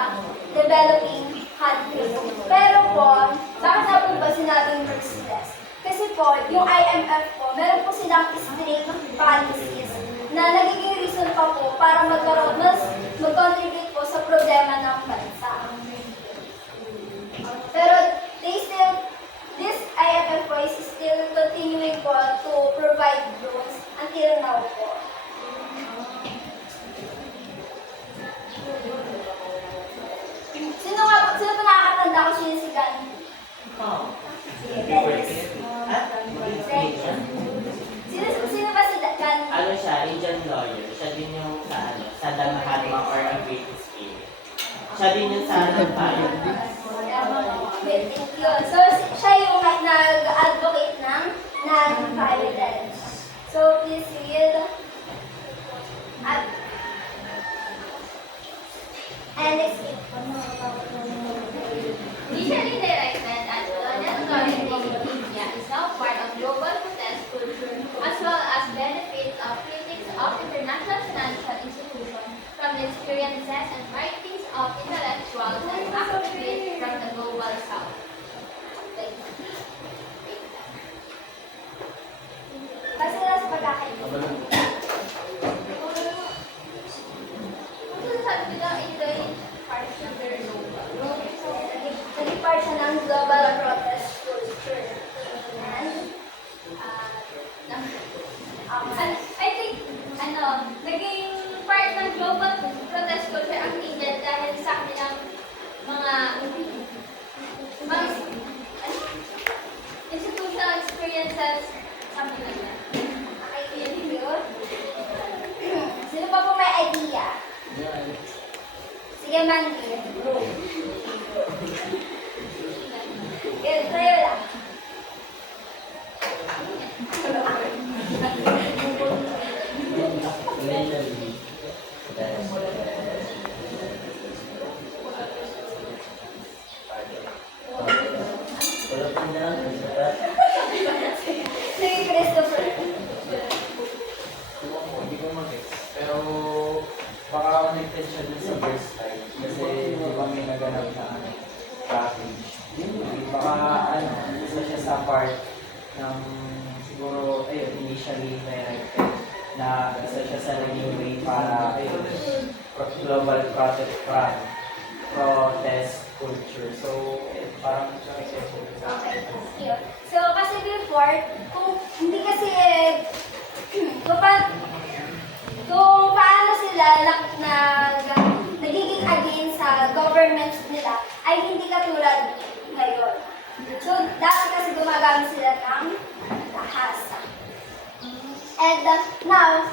developing countries. Pero po, bakit na po ba sinabing merciless? Kasi po, yung IMF po, meron po silang strict policies na nagiging reason pa po para mag-contribute po sa problema ng bansa. Pero this IMF po is still continuing po to provide loans until now po. Sino po nakakatanda ko sinisigan? Sige, Dennis. Sino ba si Dan? Ano siya, Indian lawyer. Siya din yung sa The Mahatma or A Great Escape. Siya din yung sa Empire. So, siya yung nag-advocate ng non-violence. So, please read. And escape. Initially directed at colonial authorities in India is now part of global protest culture as well as benefits of critics of international financial institutions from the experiences and writings of intellectuals and activists from the global south. Kasi nasa pagkakaintindi. Okay, thank you. Sino pa po may idea? Sige, Mandy. Yan, tayo lang. Sige, Christopher. Hindi ko mag-gets. Pero baka connected siya dun sa first time. Kasi di ba may naganap na package. Baka isa siya sa part ng siguro, ayun, initially directed na isa siya sa naging way para ayun, global protest culture. So, ayun, parang connected siya. Okay, thank you. So, kasi before, kung hindi kasi, kung paano sila nagiging against sa government nila, ay hindi katulad ngayon. So, dati kasi gumagamit sila ng tahas. And now,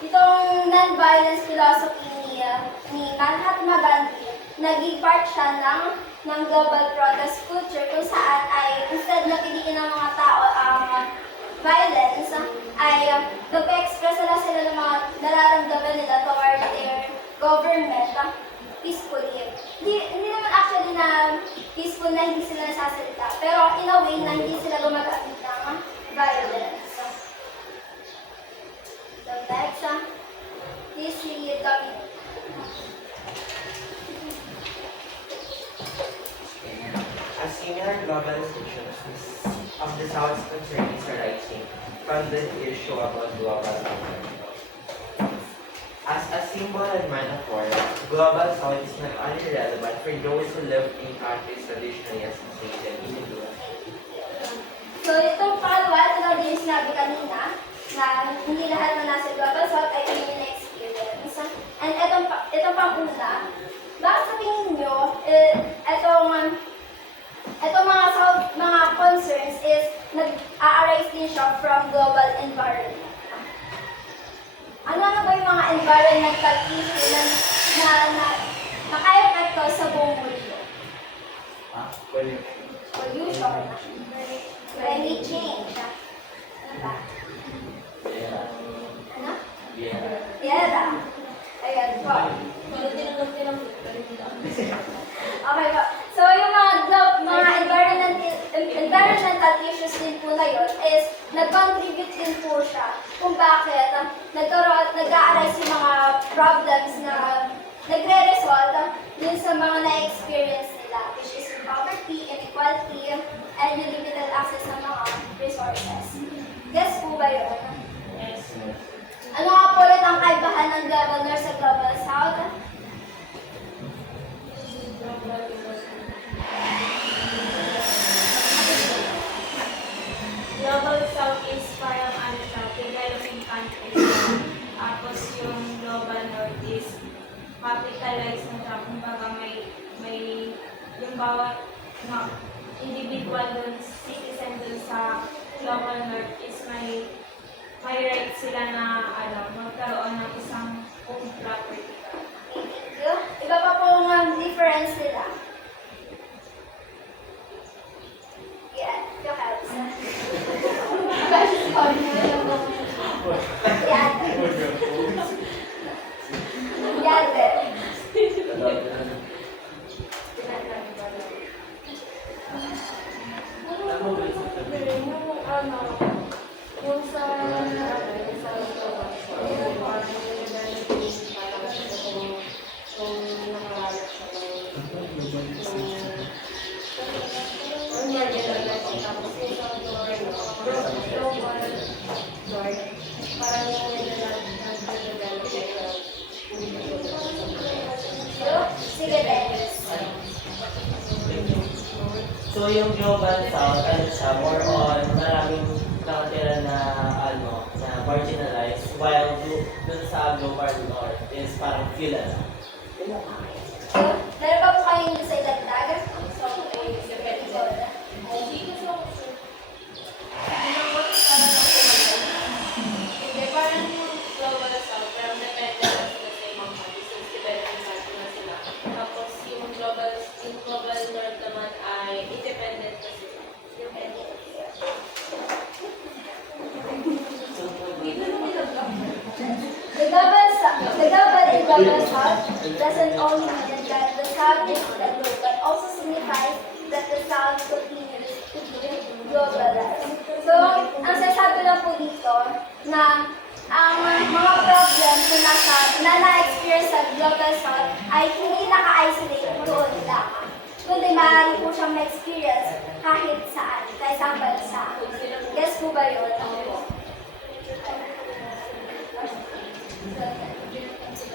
itong non-violence philosophy ni Mahatma Gandhi, naging part siya ng global protest culture kung saan ay instead na piliin ng mga tao ang violence, ay nag-express na sila ng mga nararamdaman nila toward their government peacefully. Hindi naman actually na peaceful na hindi sila nasasalita, pero in a way na hindi sila gumagamit ng violence. So next, please see Dominic. A similar globalization of the South's concern is arising from the issue about global government. As a symbol and metaphor, global South is not only relevant for those who live in countries traditionally associated individuals. So itong pangalawa, ito na din yung sinabi kanina, na hindi lahat na nasa global South ay hindi na experience. And itong pang-una, bakit sa tingin nyo, itong mga concerns is nag-a-arise din siya from global environment. Ano ba yung mga environmental issues na kaya-epekto sa buong mundo? Pollution, climate change, ano ba? Ano? Yera. Ayan po. Okay po. So yung mga environmental issues din po na yun is nag-contribute din po siya kung bakit nag-a-arise yung mga problems na nagre-result dun sa mga na-experience nila, which is poverty, inequality, and yung limited access sa mga resources. Guess po ba yun? Yes. Ano nga po ulit ang kaibahan ng global north sa global south? Global South is parang developing countries. Tapos yung Global North is capitalized na siya. Kumbaga may yung bawat individual dun, citizen dun sa Global North is may right sila na magkaroon ng isang own property. Iba pa pong difference nila. Yeah, yung helps. Yung sa So yung global south, more on maraming nakatira na na marginalized, while dun sa global north is parang few lang. Meron pa po kayong sa idagdag? Global South doesn't only mean that the South is the globe, but also signifies that the South continues to be globalized. So, ang sasabi lang po dito na ang mga problems na na-experience sa Global South ay hindi naka-isolate doon lamang. Kundi maaari po siyang ma-experience kahit saan, kahit saan bansa. Guess po ba yun?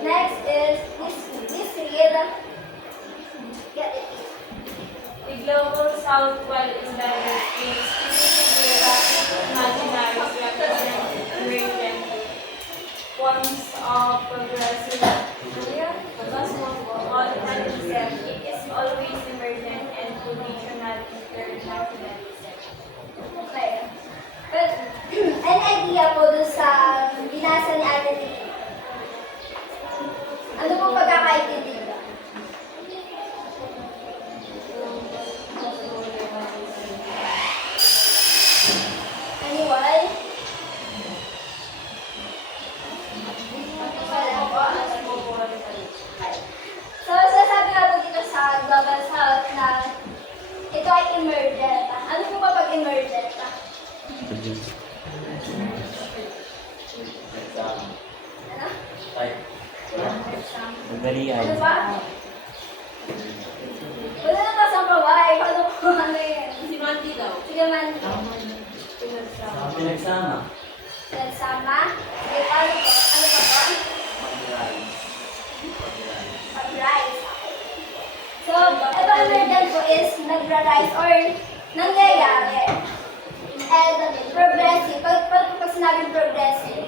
Next is this read. Get it. The Global South, while is diverse, is specific imaginaries represent emergent forms of progressive cosmopolitanism. It is always emergent and traditional internationalism. Okay. But, an idea po doon sa binasa ni Ate Lee. Ano pong pagkakaintindi ba? Anyone? So, sasabi nga po dito sa Global South na ito ay emergent. Ano po ba pag emergent? Ano? Magalian. Ano ba? Wala na pa sa babae. Paano po ano yun? Si Mandy daw. Sige, man. Pinagsama. Nagsama. Sige, paano po? Ano pa ba? Mag-rise. So, ito emergent po is nagra-rise or nangyayari. And progressive. Pag sinabing progressive,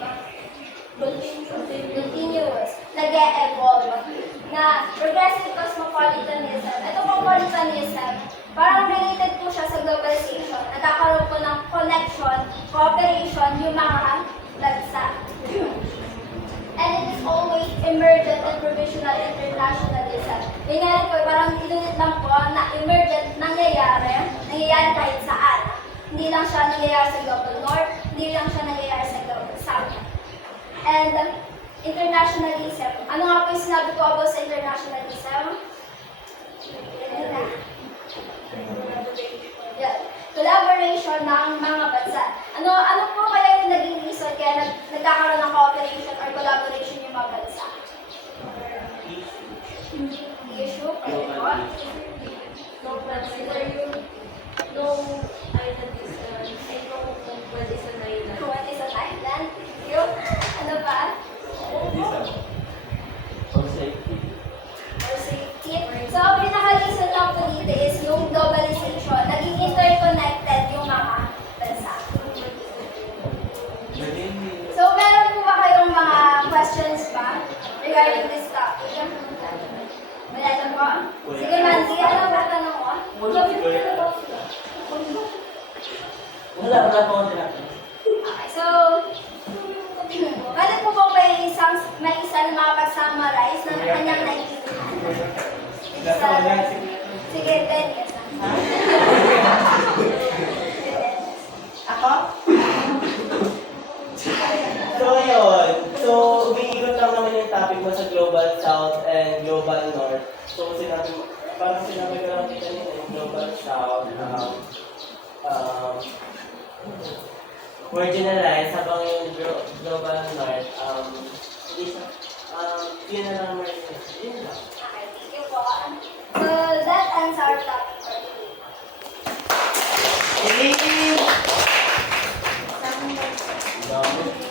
continuous, nag-e-evolve. Na progressive cosmopolitanism. Ito cosmopolitanism, parang related po siya sa globalization. Nagkakaroon po ng connection, cooperation, yung mga bansa. And it is always emergent and provisional internationalism. Yung nga rin po, parang inulit lang po na emergent nangyayari kahit saan. Hindi lang siya nangyayari sa Global North, hindi lang siya nangyayari sa Global South. And internationalism. Ano nga po yung sinabi ko about sa internationalism? Yeah. Collaboration ng mga bansa. Ano po kaya yung naging reason kaya nagkakaroon ng cooperation or collaboration yung mga bansa? Issue? Pwede po? Pwede sa Thailand? Yung, ano pa? For safety. Or safety. So, ang pinaka-reason lang po dito is yung globalization. Naging interconnected yung mga bansa. So, meron po ba kayong mga questions pa regarding this topic? Wala na po? Sige, Mandy, ano ba tanong mo? Wala po ako tinatawag. Okay, so, pwede po ba may isang makapag-summarize ng kanyang naiintindihan? Sige, Dennis. Ako? So yun. So, umiikot lang naman yung topic mo sa Global South and Global North. So, parang sinabi ko lang kita nito yung Global South, more generalized, habang yung Global North, hindi siya, yun na lang marginalized. Yun lang. Okay, thank you po. So, that ends our topic for today. Yay!